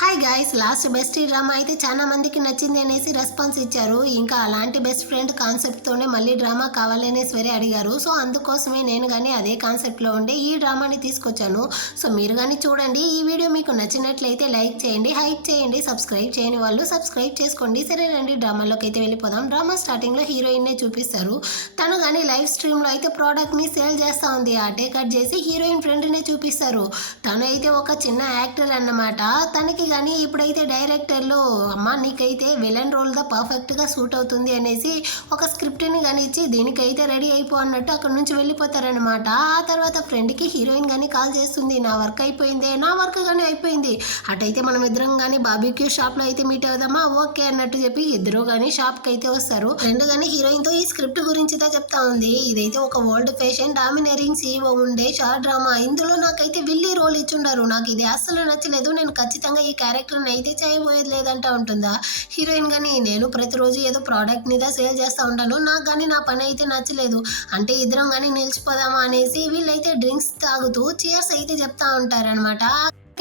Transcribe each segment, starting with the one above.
Hi guys, last best drama అయితే చాలా మందికి నచ్చింది అనేసి రెస్పాన్స్ ఇచ్చారు. ఇంకా అలాంటి బెస్ట్ ఫ్రెండ్ కాన్సెప్ట్తోనే మళ్ళీ డ్రామా కావాలనేసి వేరే అడిగారు. సో అందుకోసమే నేను కానీ అదే కాన్సెప్ట్లో ఉండే ఈ డ్రామాని తీసుకొచ్చాను. సో మీరు కానీ చూడండి. ఈ వీడియో మీకు నచ్చినట్లయితే లైక్ చేయండి, హైప్ చేయండి, సబ్స్క్రైబ్ చేయని వాళ్ళు సబ్స్క్రైబ్ చేసుకోండి. సరే రండి డ్రామాలోకి అయితే వెళ్ళిపోదాం. డ్రామా స్టార్టింగ్లో హీరోయిన్నే చూపిస్తారు. తను కానీ లైవ్ స్ట్రీమ్లో అయితే ప్రోడక్ట్ని సేల్ చేస్తూ ఉంది. అటే కట్ చేసి హీరోయిన్ ఫ్రెండ్నే చూపిస్తారు. తను అయితే ఒక చిన్న యాక్టర్ అన్నమాట. తనకి కానీ ఇప్పుడైతే డైరెక్టర్లు అమ్మ నీకైతే విలన్ రోల్ దా పర్ఫెక్ట్గా సూట్ అవుతుంది అనేసి ఒక స్క్రిప్ట్ని కానీ ఇచ్చి దీనికైతే రెడీ అయిపో అన్నట్టు అక్కడ నుంచి వెళ్ళిపోతారనమాట. ఆ తర్వాత ఫ్రెండ్కి హీరోయిన్ కానీ కాల్ చేస్తుంది. నా వర్క్ అయిపోయింది, నా వర్క్ కానీ అయిపోయింది, అటైతే మనం ఇద్దరం కానీ బార్బిక్యూ షాప్లో అయితే మీట్ అవుదామా, ఓకే అన్నట్టు చెప్పి ఇద్దరు కానీ షాప్కి అయితే వస్తారు. ఫ్రెండ్ కానీ హీరోయిన్తో ఈ స్క్రిప్ట్ గురించి చెప్తా ఉంది. ఇదైతే ఒక వరల్డ్ ఫ్యాషన్ డామినరింగ్ సీఈఓ ఉండే షార్ట్ డ్రామా. ఇందులో నాకైతే విల్లీ రోల్ ఇచ్చుండారు. నాకు ఇది అస్సలు నచ్చలేదు. నేను ఖచ్చితంగా ఈ క్యారెక్టర్ని అయితే చేయబోయేది లేదంటా ఉంటుందా. హీరోయిన్ కానీ నేను ప్రతిరోజు ఏదో ప్రోడక్ట్ మీద సేల్ చేస్తూ ఉంటాను, నాకు కానీ నా పని అయితే నచ్చలేదు అంటే ఇద్దరం కానీ నిలిచిపోదామా అనేసి వీళ్ళైతే డ్రింక్స్ తాగుతూ చీర్స్ అయితే చెప్తా ఉంటారనమాట.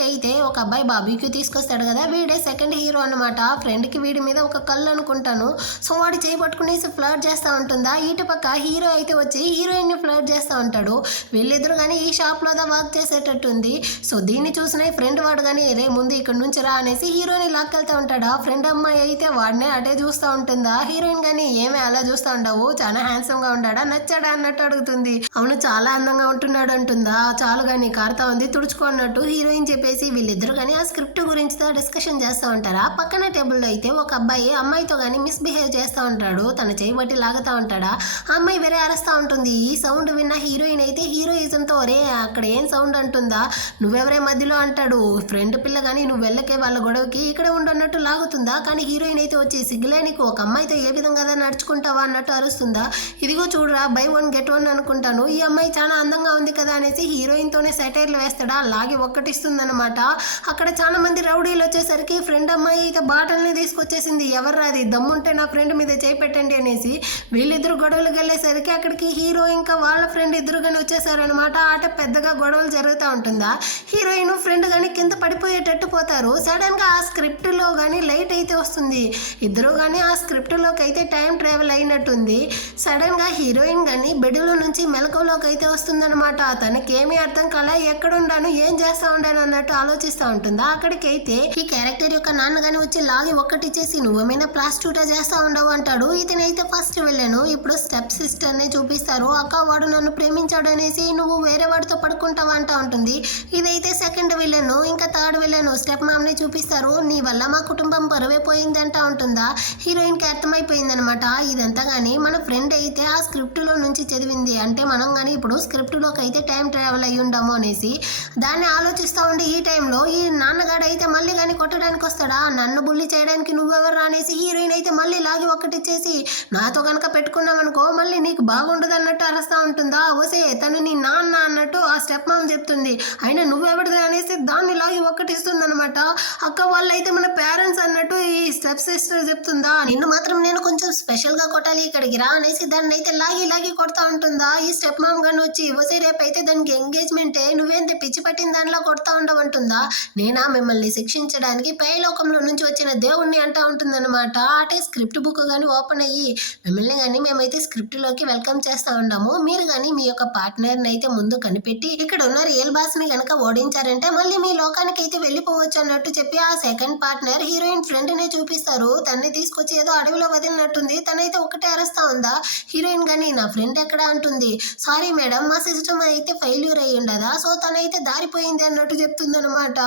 అయితే ఒక అబ్బాయి బాబీక్యూ తీసుకొస్తాడు కదా, వీడే సెకండ్ హీరో అనమాట. ఫ్రెండ్కి వీడి మీద ఒక కళ్ళు అనుకుంటాను. సో వాడు చేయబట్టుకునేసి ఫ్లర్ట్ చేస్తూ ఉంటుందా. ఇటు పక్క హీరో అయితే వచ్చి హీరోయిన్ని ఫ్లర్ట్ చేస్తూ ఉంటాడు. వీళ్ళిద్దరు కానీ ఈ షాప్లో వర్క్ చేసేటట్టుంది. సో దీన్ని చూసిన ఫ్రెండ్ వాడు కానీ రే ముందు ఇక్కడ నుంచి రా అనేసి హీరోయిన్ లాక్కెళ్తూ ఉంటాడు. ఫ్రెండ్ అమ్మాయి అయితే వాడినే అటే చూస్తూ ఉంటుందా. హీరోయిన్ కానీ ఏమే అలా చూస్తూ ఉండవు, చాలా హ్యాండ్సమ్గా ఉంటాడా, నచ్చాడా అన్నట్టు అడుగుతుంది. అవును చాలా అందంగా ఉంటున్నాడు అంటుందా. చాలు కానీ కారుతా ఉంది తుడుచుకో అన్నట్టు హీరోయిన్ చెప్పేసి వీళ్ళిద్దరు కానీ ఆ స్క్రిప్ట్ గురించి డిస్కషన్ చేస్తూ ఉంటారా. పక్కన టేబుల్లో అయితే ఒక అబ్బాయి అమ్మాయితో కానీ మిస్బిహేవ్ చేస్తూ ఉంటాడు. తన చేయి బట్టి లాగుతూ ఉంటాడా. ఆ అమ్మాయి వేరే అరుస్తూ ఉంటుంది. ఈ సౌండ్ విన్న హీరోయిన్ అయితే హీరోయిజంతో రే అక్కడ ఏం సౌండ్ అంటుందా, నువ్వెవరే మధ్యలో అంటాడు. ఫ్రెండ్ పిల్ల కానీ నువ్వు వెళ్ళకే వాళ్ళ గొడవకి ఇక్కడే ఉండన్నట్టు లాగుతుందా. కానీ హీరోయిన్ అయితే వచ్చి సిగ్గులే నీకు, ఒక అమ్మాయితో ఏ విధంగా నడుచుకుంటావా అన్నట్టు అరుస్తుందా. ఇదిగో చూడరా బై వన్ గెట్ వన్ అనుకుంటాను, ఈ అమ్మాయి చాలా అందంగా ఉంది కదా అనేసి హీరోయిన్తోనే సెటైర్లు వేస్తాడా. అలాగే ఒక్కటిస్తుందన్నమాట. అక్కడ చాలా మంది రౌడీలు వచ్చేసరికి ఫ్రెండ్ అమ్మాయి అయితే బాటల్ని తీసుకొచ్చేసింది. ఎవర్రా అది, దమ్ముంటే నా ఫ్రెండ్ మీద చేయి పెట్టండి అనేసి వీళ్ళిద్దరు గొడవలకు వెళ్ళేసరికి అక్కడికి హీరో ఇంకా వాళ్ళ ఫ్రెండ్ ఇద్దరు కానీ వచ్చేసారనమాట. ఆట పెద్దగా గొడవలు జరుగుతూ ఉంటుందా. హీరోయిన్ ఫ్రెండ్ కానీ కింద పడిపోయేటట్టు పోతారు. సడన్గా ఆ స్క్రిప్ట్లో కానీ లైట్ అయితే వస్తుంది. ఇద్దరు కానీ ఆ స్క్రిప్ట్లోకి అయితే టైం ట్రావెల్ అయినట్టుంది. సడన్గా హీరోయిన్ కానీ బెడ్లో నుంచి మెలకువలోకి అయితే వస్తుందన్నమాట. తనకేమీ అర్థం కాలే, ఎక్కడుండాను ఏం చేస్తా ఉండాను అన్నట్టు ఆలోచిస్తూ ఉంటుందా. అక్కడికైతే ఈ క్యారెక్టర్ యొక్క నాన్నగాని వచ్చి లాగి ఒక్కటిచ్చేసి నువ్వేమైనా ప్లాస్టూటా చేస్తా ఉండవు అంటాడు. ఇతనైతే ఫస్ట్ వెళ్ళాను, ఇప్పుడు స్టెప్ సిస్టర్నే చూపిస్తారు. అక్క వాడు నన్ను ప్రేమించాడు అనేసి నువ్వు వేరే వాడితో పడుకుంటావా అంటా ఉంటుంది. ఇదైతే సెకండ్ విలన్. ఇంకా థర్డ్ విలన్ స్టెప్ మామ్ని చూపిస్తారు. నీ వల్ల మా కుటుంబం పరువే పోయింది అంటా ఉంటుందా. హీరోయిన్కి అర్థమైపోయింది అనమాట ఇదంతా కానీ మన ఫ్రెండ్ అయితే ఆ స్క్రిప్ట్లో నుంచి చదివింది అంటే మనం కానీ ఇప్పుడు స్క్రిప్ట్లోకి అయితే టైం ట్రావెల్ అయ్యి ఉండము అనేసి దాన్ని ఆలోచిస్తూ ఉండి ఈ టైంలో ఈ నాన్నగాడు అయితే మళ్ళీ కానీ కొట్టడానికి వస్తాడా, నన్ను బుల్లి చేయడానికి నువ్వెవరు అనేసి హీరోయిన్ అయితే మళ్ళీ లాగి ఒక్కటిచ్చేసి నాతో కనుక పెట్టుకున్నామనుకో మళ్ళీ నీకు బాగుండదు అన్నట్టు అరుస్తూ ఉంటుందా. ఓసే తను నీ నాన్న అన్నట్టు ఆ స్టెప్ మామ్ చెప్తుంది. అయినా నువ్వెవరిది అనేసి దాన్ని లాగి ఒక్కటిస్తుంది అనమాట. అక్క వాళ్ళైతే మన పేరెంట్స్ అన్నట్టు ఈ స్టెప్ సిస్టర్ చెప్తుందా. నిన్ను మాత్రం నేను కొంచెం స్పెషల్గా కొట్టాలి ఇక్కడికి రా అనేసి దాన్ని అయితే లాగి కొడతా ఉంటుందా. ఈ స్టెప్ మామ్ కానీ వచ్చి ఓసే రేపు అయితే దానికి ఎంగేజ్మెంటే, నువ్వేంతే పిచ్చి పట్టిన దానిలో కొడతా ఉండవంటుందా. నేనా మిమ్మల్ని శిక్షించడానికి పైలోకంలో నుంచి వచ్చిన దేవుణ్ణి అంటా ఉంటుందన్నమాట. అంటే స్క్రిప్ట్ బుక్ కానీ ఓపెన్ అయ్యి మిమ్మల్ని కానీ మేమైతే స్క్రిప్ట్లోకి వెల్కమ్ చేస్తూ ఉన్నాము, మీరు కానీ మీ యొక్క పార్ట్నర్ని అయితే ముందు కనిపెట్టి ఇక్కడ ఉన్న రియల్ బాస్ని కనుక ఓడించారంటే మళ్ళీ మీ లోకానికి అయితే వెళ్ళిపోవచ్చు అన్నట్టు చెప్పి ఆ సెకండ్ పార్ట్నర్ హీరోయిన్ ఫ్రెండ్నే చూపిస్తారు. తన్ని తీసుకొచ్చి ఏదో అడవిలో వదిలినట్టుంది. తనైతే ఒకటే అరుస్తూ ఉందా. హీరోయిన్ కానీ నా ఫ్రెండ్ ఎక్కడ అంటుంది. సారీ మేడం మా సిస్టమ్ అయితే ఫెయిల్యూర్ అయ్యి ఉండదా, సో తనైతే దారిపోయింది అన్నట్టు చెప్తుందనమాట.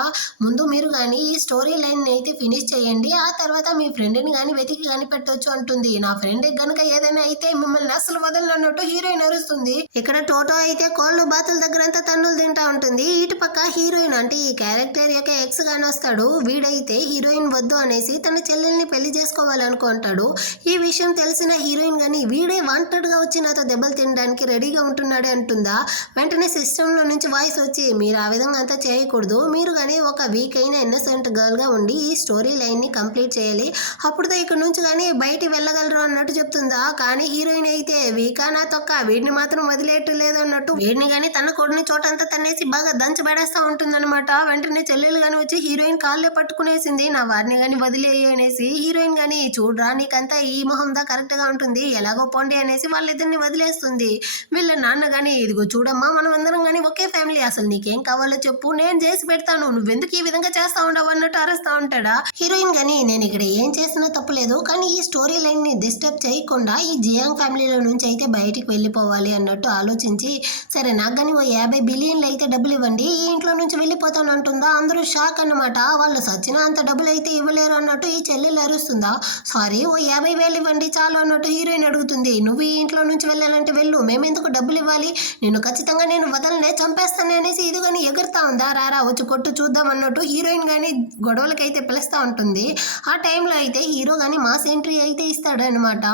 ముందు మీరు కానీ ఈ స్టోరీ లైన్ అయితే ఫినిష్ చేయండి, ఆ తర్వాత మీ ఫ్రెండ్ని కానీ వెతికి కనిపెట్టవచ్చు అంటుంది. నా ఫ్రెండ్ కనుక ఏదైనా అయితే మిమ్మల్ని అసలు వదలనట్టు హీరోయిన్ అరుస్తుంది. ఇక్కడ టోటో అయితే కోళ్ళు బాతుల దగ్గర అంతా తన్నులు తింటా ఉంటుంది. ఇటు పక్క హీరోయిన్ అంటే ఈ క్యారెక్టర్ యొక్క ఎక్స్ గాని వస్తాడు. వీడైతే హీరోయిన్ వద్దు అనేసి తన చెల్లెల్ని పెళ్లి చేసుకోవాలనుకుంటాడు. ఈ విషయం తెలిసిన హీరోయిన్ కానీ వీడే వాంటెడ్ గా వచ్చి నాతో దెబ్బలు తినడానికి రెడీగా ఉంటున్నాడే అంటుందా. వెంటనే సిస్టమ్ లో నుంచి వాయిస్ వచ్చి మీరు ఆ విధంగా అంతా చేయకూడదు, వద్దు, మీరు కానీ ఒక వీక్ అయిన ఇన్నసెంట్ గర్ల్గా ఉండి ఈ స్టోరీ లైన్ని కంప్లీట్ చేయాలి, అప్పుడుతో ఇక్కడ నుంచి కానీ బయటికి వెళ్ళగలరు అన్నట్టు చెప్తుందా. కానీ హీరోయిన్ అయితే వీకా నా తొక్క, వీడిని మాత్రం వదిలేయట్టు లేదు అన్నట్టు వీడిని కానీ తన కొడుని చోటంతా తన్నేసి బాగా దంచి పడేస్తా ఉంటుందన్నమాట. వెంటనే చెల్లెలు కానీ వచ్చి హీరోయిన్ కాళ్ళే పట్టుకునేసింది, నా వారిని కానీ వదిలేయి అనేసి. హీరోయిన్ కానీ చూడరా నీకంతా ఈ మొహందా కరెక్ట్ గా ఉంటుంది, ఎలాగో పోండి అనేసి వాళ్ళిద్దరిని వదిలేస్తుంది. వీళ్ళ నాన్న కానీ ఇదిగో చూడమ్మా మనం అందరం కానీ ఒకే ఫ్యామిలీ, అసలు నీకేం కావాలో చెప్పు నేను చేసి పెడతాను, నువ్వెందుకు ఈ విధంగా చేస్తా ఉండవు అన్నట్టు అరుస్తా ఉంటాడా. హీరోయిన్ కానీ నేను ఇక్కడ ఏం చేసినా తప్పులేదు, కానీ ఈ స్టోరీ లైన్ ని డిస్టర్బ్ చేయకుండా ఈ జియాంగ్ ఫ్యామిలీలో నుంచి అయితే బయటికి వెళ్ళిపోవాలి అన్నట్టు ఆలోచించి, సరే నాకు కానీ ఓ 50 బిలియన్లు అయితే డబ్బులు ఇవ్వండి, ఈ ఇంట్లో నుంచి వెళ్ళిపోతాను అంటుందా. అందరూ షాక్ అన్నమాట, వాళ్ళు సచ్చినా అంత డబ్బులు అయితే ఇవ్వలేరు అన్నట్టు ఈ చెల్లెలు అరుస్తుందా. సారీ ఓ 50,000 ఇవ్వండి చాలు అన్నట్టు హీరోయిన్ అడుగుతుంది. నువ్వు ఈ ఇంట్లో నుంచి వెళ్ళాలంటే వెళ్ళు, మేమెందుకు డబ్బులు ఇవ్వాలి, నేను ఖచ్చితంగా నేను వదలనే చంపేస్తాను అనేసి ఇది కానీ ఎగురుతా ఉందా. రారా వచ్చి కొట్టు చూద్దాం అన్నట్టు హీరోయిన్ కానీ గొడవలకైతే పిలుస్తూ ఉంటుంది. ఆ టైంలో అయితే హీరో కానీ మాస్ ఎంట్రీ అయితే ఇస్తాడు అనమాట.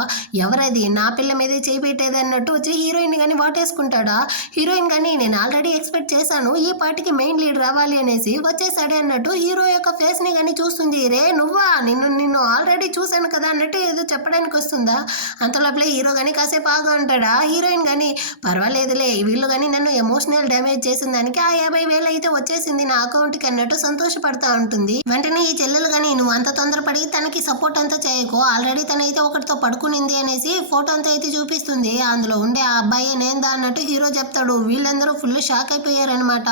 ఎవరది నా పిల్ల మీదే చేయి పెట్టేది అన్నట్టు వచ్చి హీరోయిన్ కానీ వాటేసుకుంటాడా. హీరోయిన్ కానీ నేను ఆల్రెడీ ఎక్స్పెక్ట్ చేశాను ఈ పార్టీకి మెయిన్ లీడ్ రావాలి అనేసి వచ్చేసాడే అన్నట్టు హీరో యొక్క ఫేస్ ని కానీ చూస్తుంది. రే నువ్వా, నిన్ను ఆల్రెడీ చూశాను కదా అన్నట్టు ఏదో చెప్పడానికి వస్తుందా. అంతలోపలే హీరో కానీ కాసేపు ఆగా ఉంటాడా. హీరోయిన్ కానీ పర్వాలేదులే, వీళ్ళు కానీ నన్ను ఎమోషనల్ డ్యామేజ్ చేసిన దానికి ఆ 50,000 అయితే వచ్చేసింది నా అకౌంట్కి అన్నట్టు సంతోషపడతా ఉంటుంది. వెంటనే ఈ చెల్లెలు కానీ నువ్వు అంత తొందరపడి తనకి సపోర్ట్ అంతా చేయకు, ఆల్రెడీ తనైతే ఒకటితో పడుకునింది అనేసి ఫోటో అంతా అయితే చూపిస్తుంది. అందులో ఉండే ఆ అబ్బాయి నేందా అన్నట్టు హీరో చెప్తాడు. వీళ్ళందరూ ఫుల్ షాక్ అయిపోయారనమాట.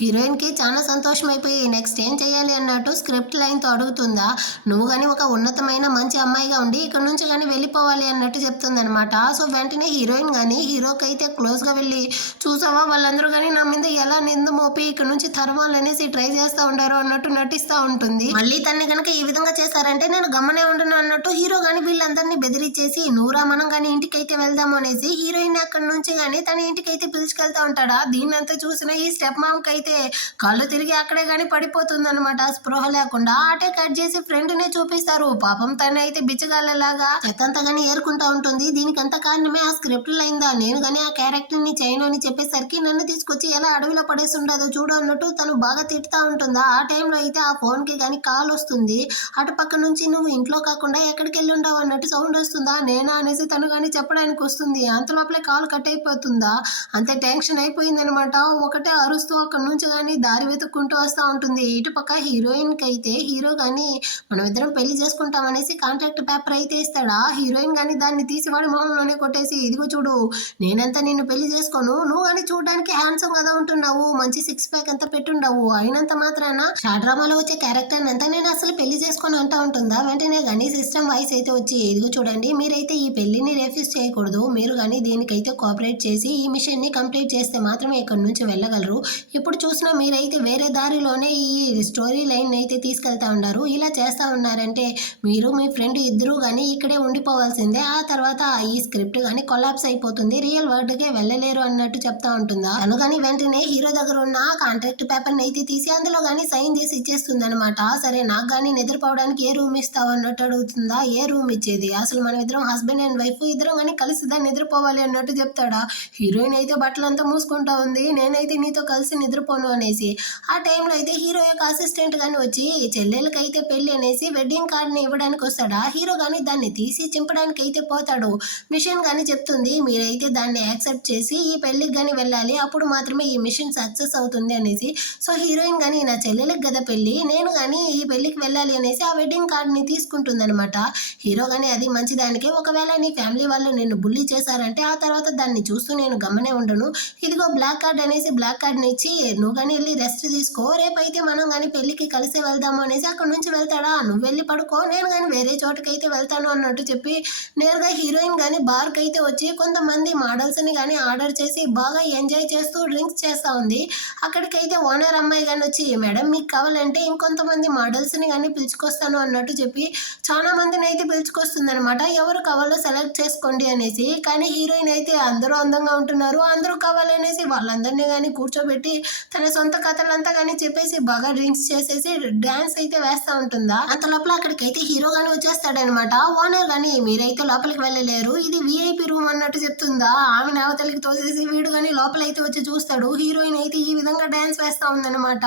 హీరోయిన్ కి చాలా సంతోషం అయిపోయి నెక్స్ట్ ఏం చేయాలి అన్నట్టు స్క్రిప్ట్ లైన్ తో అడుగుతుందా. నువ్వు కానీ ఒక ఉన్నతమైన మంచి అమ్మాయిగా ఉండి ఇక్కడ నుంచి కానీ వెళ్ళిపోవాలి అన్నట్టు చెప్తుంది అనమాట. సో వెంటనే హీరోయిన్ కానీ హీరోకి అయితే క్లోజ్ గా వెళ్ళి చూసావా వాళ్ళందరూ కానీ నా మీద ఎలా నింద మోపి ఇక్కడ నుంచి తరమాలనేసి ట్రై చేస్తా ఉండారు అన్నట్టు నటిస్తా ఉంటుంది. మళ్ళీ తన్ని కనుక ఈ విధంగా చేశారంటే నేను గమ్మనే ఉండను అన్నట్టు హీరో కానీ వీళ్ళందరినీ బెదిరించేసి నూరా మనం కానీ ఇంటికి అయితే వెళ్దాము అనేసి హీరోయిన్ అక్కడి నుంచి కానీ తన ఇంటికి అయితే పిలుచుకెళ్తా ఉంటాడా. దీన్నంతా చూసిన ఈ స్టెప్ మామ్ కి అయితే కళ్ళు తిరిగి అక్కడే కానీ పడిపోతుంది అనమాట, స్పృహ లేకుండా. ఆటే కట్ చేసి ఫ్రెండ్ నే చూపిస్తారు. పాపం తన అయితే బిచ్చగాళ్ళలాగా చెత్తంతా కానీ ఏరుకుంటా ఉంటుంది. దీనికంతా కారణమే ఆ స్క్రిప్ట్ లైందా. నేను కానీ ఆ క్యారెక్టర్ ని చేయను అని చెప్పేసరికి నన్ను తీసుకొచ్చి ఎలా అడవిలో పడేసి ఉండదు చూడు అన్నట్టు తను బాగా తిడతా ఉంటుందా. ఆ టైంలో అయితే ఆ ఫోన్ కి కానీ కాల్ వస్తుంది. అటు పక్క నుంచి నువ్వు ఇంట్లో కాకుండా ఎక్కడికి వెళ్ళి ఉండవు అన్నట్టు సౌండ్ వస్తుందా. నేనా అనేసి తను కానీ చెప్పడానికి వస్తుంది. అంతలోపలే కాల్ కట్ అయిపోతుందా. అంతే టెన్షన్ అయిపోయింది అనమాట. ఒకటే అరుస్తూ అక్కడ నుంచి కానీ దారి వెతుక్కుంటూ వస్తూ ఉంటుంది. ఇటు పక్క హీరోయిన్ కి అయితే హీరో కానీ మనం ఇద్దరం పెళ్లి చేసుకుంటాం అనేసి కాంట్రాక్ట్ పేపర్ అయితే ఇస్తాడా. హీరోయిన్ కానీ దాన్ని తీసి వాడి మొహంలోనే కొట్టేసి ఇదిగో చూడు నేనంతా నిన్ను పెళ్లి చేసుకోను, నువ్వు కానీ చూడడానికి హ్యాండ్సమ్ కదా ఉంటున్నావు, మంచి 6 ప్యాక్ అంతా పెట్టుండవు, అయినంత మాత్రాన షార్ట్ డ్రామాలో వచ్చే క్యారెక్టర్ అంతా నేను అసలు పెళ్లి చేసుకొని అంటా ఉంటుందా. వెంటనే కానీ సిస్టమ్ వాయిస్ అయితే వచ్చి ఇదిగో చూడండి మీరైతే ఈ పెళ్లిని రిఫ్యూజ్ చేయకూడదు, మీరు కానీ దీనికైతే కోఆపరేట్ చేసి ఈ మిషన్ ని కంప్లీట్ చేస్తే మాత్రమే ఇక్కడ నుంచి వెళ్ళగలరు. ఇప్పుడు చూసినా మీరైతే వేరే దారిలోనే ఈ స్టోరీ లైన్ అయితే తీసుకెళ్తా ఉన్నారు, ఇలా చేస్తా ఉన్నారంటే మీరు మీ ఫ్రెండ్ ఇద్దరు కానీ ఇక్కడే ఉండిపోవాల్సిందే. ఆ తర్వాత ఈ స్క్రిప్ట్ కానీ కొలాప్స్ అయిపోతుంది, రియల్ వరల్డ్ కే వెళ్ళలేరు అన్నట్టు చెప్తా ఉంటుందా. తను కానీ వెంటనే హీరో దగ్గర ఉన్న కాంట్రాక్ట్ పేపర్ ని అయితే తీసి అందులో కానీ సైన్ చేసి ఇచ్చేస్తుంది అనమాట. సరే నాకు కానీ నిద్రపోవడానికి ఏ రూమ్ ఇస్తావు అన్నట్టు అడుగుతుందా. ఏ రూమ్ ఇచ్చేది, అసలు మనం ఇద్దరం హస్బెండ్ అండ్ వైఫ్ ఇద్దరం కానీ కలిసి దాన్ని నిద్రపోవాలి అన్నట్టు చెప్తాడా. హీరోయిన్ అయితే బట్టలంతా మూసుకుంటా ఉంది, నేనైతే నీతో కలిసి నిద్రపోను అనేసి. ఆ టైంలో అయితే హీరో యొక్క అసిస్టెంట్ కానీ వచ్చి చెల్లెలకైతే పెళ్లి అనేసి వెడ్డింగ్ కార్డ్ ని ఇవ్వడానికి వస్తాడా. హీరో కానీ దాన్ని తీసి చింపడానికి అయితే పోతాడు. మిషన్ కానీ చెప్తుంది మీరైతే దాన్ని యాక్సెప్ట్ చేసి ఈ పెళ్లికి కానీ వెళ్ళాలి, అప్పుడు మాత్రమే ఈ మిషన్ సక్సెస్ అవుతుంది అనేసి. సో హీరోయిన్ కానీ నా చెల్లెలకి కదా పెళ్లి, నేను కానీ ఈ పెళ్లికి వెళ్ళాలి అనేసి ఆ వెడ్డింగ్ కార్డ్ ని తీసుకుంటుంది అనమాట. హీరో కానీ అది మంచిదానికే, ఒకవేళ నీ ఫ్యామిలీ వాళ్ళు నిన్ను బుల్లీ చేశారంటే ఆ తర్వాత దాన్ని చూస్తూ నేను గమ్మనే ఉండను, ఇదిగో బ్లాక్ కార్డ్ అనేసి బ్లాక్ కార్డ్ ని ఇచ్చి నువ్వు కానీ వెళ్ళి రెస్ట్ తీసుకో, రేపైతే మనం కానీ పెళ్లికి కలిసి వెళ్దాము అనేసి అక్కడ నుంచి వెళ్తాడా. నువ్వు వెళ్ళి పడుకో, నేను కానీ వేరే చోటుకైతే వెళ్తాను అన్నట్టు చెప్పి నేరుగా హీరోయిన్ కానీ బార్కి అయితే వచ్చి కొంతమంది మోడల్స్ ని కానీ ఆర్డర్ చేసి బాగా ఎంజాయ్ చేస్తూ డ్రింక్స్ చేస్తా ఉంది. అక్కడికైతే ఓనర్ అమ్మాయి కానీ వచ్చి మేడం మీకు కావాలంటే ఇంకొంతమంది మోడల్స్ ని కానీ పిలుచుకొస్తాను అన్నట్టు చెప్పి చాలా మందిని అయితే పిలుచుకొస్తుంది అనమాట. ఎవరు కావాలో సెలెక్ట్ చేసుకోండి అనేసి. కానీ హీరోయిన్ అయితే అందరూ అందంగా ఉంటున్నారు, అందరూ కావాలనేసి వాళ్ళందరినీ కానీ కూర్చోబెట్టి తన సొంత కథలంతా కానీ చెప్పేసి బాగా డ్రింక్స్ చేసేసి డాన్స్ అయితే వేస్తా ఉంటుందా. అంత లోపల అక్కడికైతే హీరో గానీ వచ్చేస్తాడనమాట. ఓనర్ కానీ మీరైతే లోపలికి వెళ్ళలేరు, ఇది విఐపి రూమ్ అన్నట్టు చెప్తుందా. ఆమె నావతలికి తోసేసి వీడు కానీ లోపలైతే వచ్చి చూస్తాడు. హీరోయిన్ అయితే ఈ విధంగా డాన్స్ వేస్తా ఉందన్నమాట. అనమాట.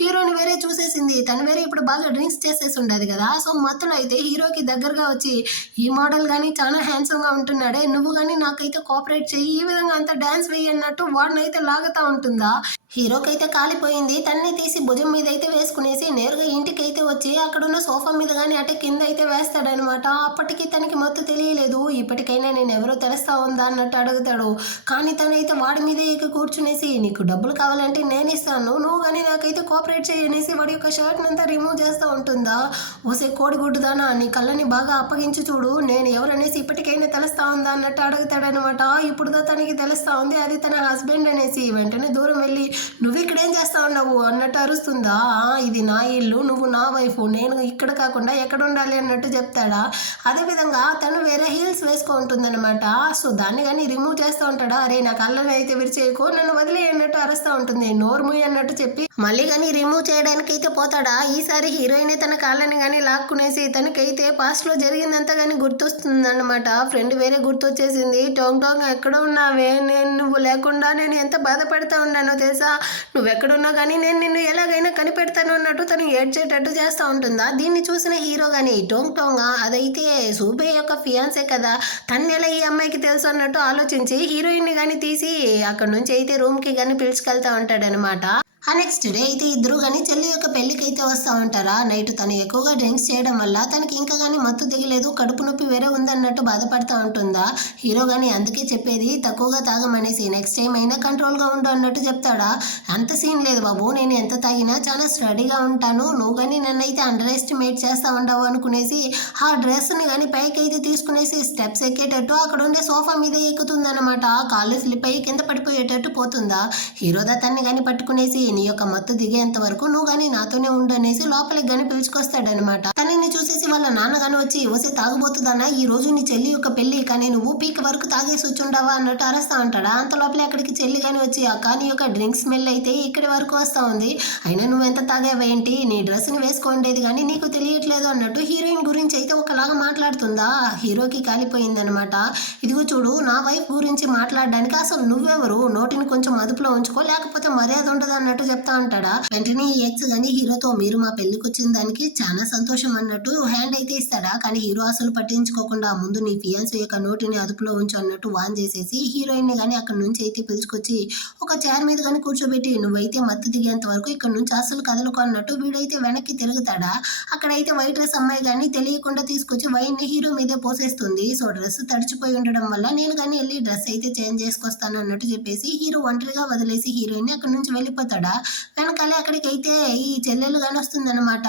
హీరోని వేరే చూసేసింది. తను వేరే ఇప్పుడు బాగా డ్రింక్స్ చేసేసి ఉండదు కదా. సో మత్తులో అయితే హీరోకి దగ్గరగా వచ్చి ఈ మోడల్ కానీ చాలా హ్యాండ్సమ్గా ఉంటున్నాడే, నువ్వు కానీ నాకైతే కోఆపరేట్ చెయ్యి, ఈ విధంగా అంతా డాన్స్ వేయి అన్నట్టు వాడినైతే లాగుతా ఉంటుందా. హీరోకైతే కాలిపోయింది. తన్ని తీసి భుజం మీద అయితే వేసుకునేసి నేరుగా ఇంటికైతే వచ్చి అక్కడున్న సోఫా మీద కానీ అటే కింద అయితే వేస్తాడనమాట. అప్పటికి తనకి మత్తు తెలియలేదు. ఇప్పటికైనా నేను ఎవరో తెలుస్తా ఉందా అన్నట్టు అడుగుతాడు. కానీ తనైతే వాడి మీదే ఎక్కి కూర్చునేసి నీకు డబ్బులు కావాలంటే నేను ఇస్తాను, నువ్వు కానీ నాకైతే కోఆపరేట్ చేయనేసి వాడి యొక్క షర్ట్ అంతా రిమూవ్ చేస్తూ ఉంటుందా. ఓసే కోడిగుడ్డుదానా, నీ కళ్ళని బాగా అప్పగించి చూడు, నేను ఎవరనేసి ఇప్పటికైనా తెలుస్తా ఉందా అన్నట్టు అడుగుతాడనమాట. ఇప్పుడుదా తనకి తెలుస్తా ఉంది అది తన హస్బెండ్ అనేసి. వెంటనే దూరం వెళ్ళి నువ్వు ఇక్కడ ఏం చేస్తా ఉన్నావు అన్నట్టు అరుస్తుందా. ఇది నా ఇల్లు, నువ్వు నా వైఫ్, నేను ఇక్కడ కాకుండా ఎక్కడ ఉండాలి అన్నట్టు చెప్తాడా. అదేవిధంగా తను వేరే హీల్స్ వేసుకో ఉంటుందన్నమాట. సో దాన్ని కానీ రిమూవ్ చేస్తూ ఉంటాడా. అరే నా కళ్ళని అయితే విరిచేయకు, నన్ను వదిలే అన్నట్టు అరుస్తూ ఉంటుంది. నోర్ముయ్ అన్నట్టు చెప్పి మళ్ళీ కానీ రిమూవ్ చేయడానికి అయితే పోతాడా. ఈసారి హీరోయిన్ తన కాళ్ళని కానీ లాక్కునేసి తనకైతే పాస్ట్ లో జరిగిందంతా కానీ గుర్తొస్తుంది అనమాట. ఫ్రెండ్ వేరే గుర్తొచ్చేసింది. టోంగ్ టోంగ్ ఎక్కడ ఉన్నావే, నువ్వు లేకుండా నేను ఎంత బాధపడతా ఉన్నానో తెలుసా, నువ్వెక్కడున్నా కానీ నేను నిన్ను ఎలాగైనా కనిపెడతాను అన్నట్టు తను ఏడ్చేటట్టు చేస్తూ ఉంటుందా. దీన్ని చూసిన హీరో కానీ టోంగ్ టోంగా అదైతే సూబే యొక్క ఫియాన్సే కదా, తను ఎలా ఈ అమ్మాయికి తెలుసు అన్నట్టు ఆలోచించి హీరోయిన్ని కానీ తీసి అక్కడ నుంచి అయితే రూమ్కి కానీ పిలుచుకెళ్తా ఉంటాడనమాట. ఆ నెక్స్ట్ డే అయితే ఇద్దరు కానీ చెల్లి యొక్క పెళ్లికి అయితే వస్తూ ఉంటారా. నైట్ తను ఎక్కువగా డ్రింక్స్ చేయడం వల్ల తనకి ఇంకా కానీ మత్తు దిగలేదు, కడుపు నొప్పి వేరే ఉందన్నట్టు బాధపడుతూ ఉంటుందా. హీరో కానీ అందుకే చెప్పేది తక్కువగా తాగమనేసి, నెక్స్ట్ టైం అయినా కంట్రోల్గా ఉండు అన్నట్టు చెప్తాడా. అంత సీన్ లేదు బాబు, నేను ఎంత తాగినా చాలా స్టడీగా ఉంటాను, నువ్వు కానీ నన్ను అయితే అండర్ ఎస్టిమేట్ చేస్తూ ఉండవు అనుకునేసి ఆ డ్రెస్ని కానీ పైకి అయితే తీసుకునేసి స్టెప్స్ ఎక్కేటట్టు అక్కడ ఉండే సోఫా మీద ఎక్కుతుందన్నమాట. కాళ్ళు స్లిప్ అయ్యి కింద పడిపోయేటట్టు పోతుందా. హీరోదా తన్ని కానీ పట్టుకునేసి నీ యొక్క మత్తు దిగేంత వరకు నువ్వు కానీ నాతోనే ఉండు అనేసి లోపలికి కానీ పిలుచుకొస్తాడనమాట. తనని చూసేసి వాళ్ళ నాన్నగాని వచ్చి వసే తాగుబోతుందన్నా, ఈ రోజు నీ చెల్లి యొక్క పెళ్లి కానీ నువ్వు పీక్ వరకు తాగేసి వచ్చుండవా అన్నట్టు అరస్తా ఉంటాడా. అంత లోపల అక్కడికి చెల్లి కానీ వచ్చి అక్క నీ యొక్క డ్రింక్స్ స్మెల్ అయితే ఇక్కడి వరకు వస్తా ఉంది, అయినా నువ్వు ఎంత తాగావేంటి, నీ డ్రెస్ని వేసుకోండేది కానీ నీకు తెలియట్లేదు అన్నట్టు హీరోయిన్ గురించి అయితే ఒకలాగా మాట్లాడుతుందా. హీరోకి కాలిపోయిందనమాట. ఇదిగో చూడు, నా వైఫ్ గురించి మాట్లాడడానికి అసలు నువ్వెవరు, నోటిని కొంచెం అదుపులో ఉంచుకో లేకపోతే మర్యాద ఉండదు అన్నట్టు చెప్తా ఉంటాడా. వెంటనే ఈ ఎక్స్ గానీ హీరోతో మీరు మా పెళ్లికి వచ్చిన దానికి చాలా సంతోషం అన్నట్టు హ్యాండ్ అయితే ఇస్తాడా. కానీ హీరో అసలు పట్టించుకోకుండా ముందు నీ ఫియాన్స్ యొక్క నోటిని అదుపులో ఉంచు అన్నట్టు వాన్ చేసేసి హీరోయిన్ ని కానీ అక్కడ నుంచి అయితే పిలుచుకొచ్చి ఒక చైర్ మీద కానీ కూర్చోబెట్టి నువ్వైతే మత్తు దిగేంత వరకు ఇక్కడ నుంచి అసలు కదలకు అన్నట్టు వీడైతే వెనక్కి తిరుగుతాడా. అక్కడైతే వైట్ డ్రెస్ అమ్మాయి కానీ తెలియకుండా తీసుకొచ్చి వైన్ ని హీరో మీదే పోసేస్తుంది. సో డ్రెస్ తడిచిపోయి ఉండడం వల్ల నేను కానీ వెళ్ళి డ్రెస్ అయితే చేంజ్ చేసుకొస్తాను అన్నట్టు చెప్పేసి హీరో ఒంటరిగా వదిలేసి హీరోయిన్ ని అక్కడ నుంచి వెళ్ళిపోతాడా. వెనకాలే అక్కడికైతే ఈ చెల్లెలు కానీ వస్తుందన్నమాట.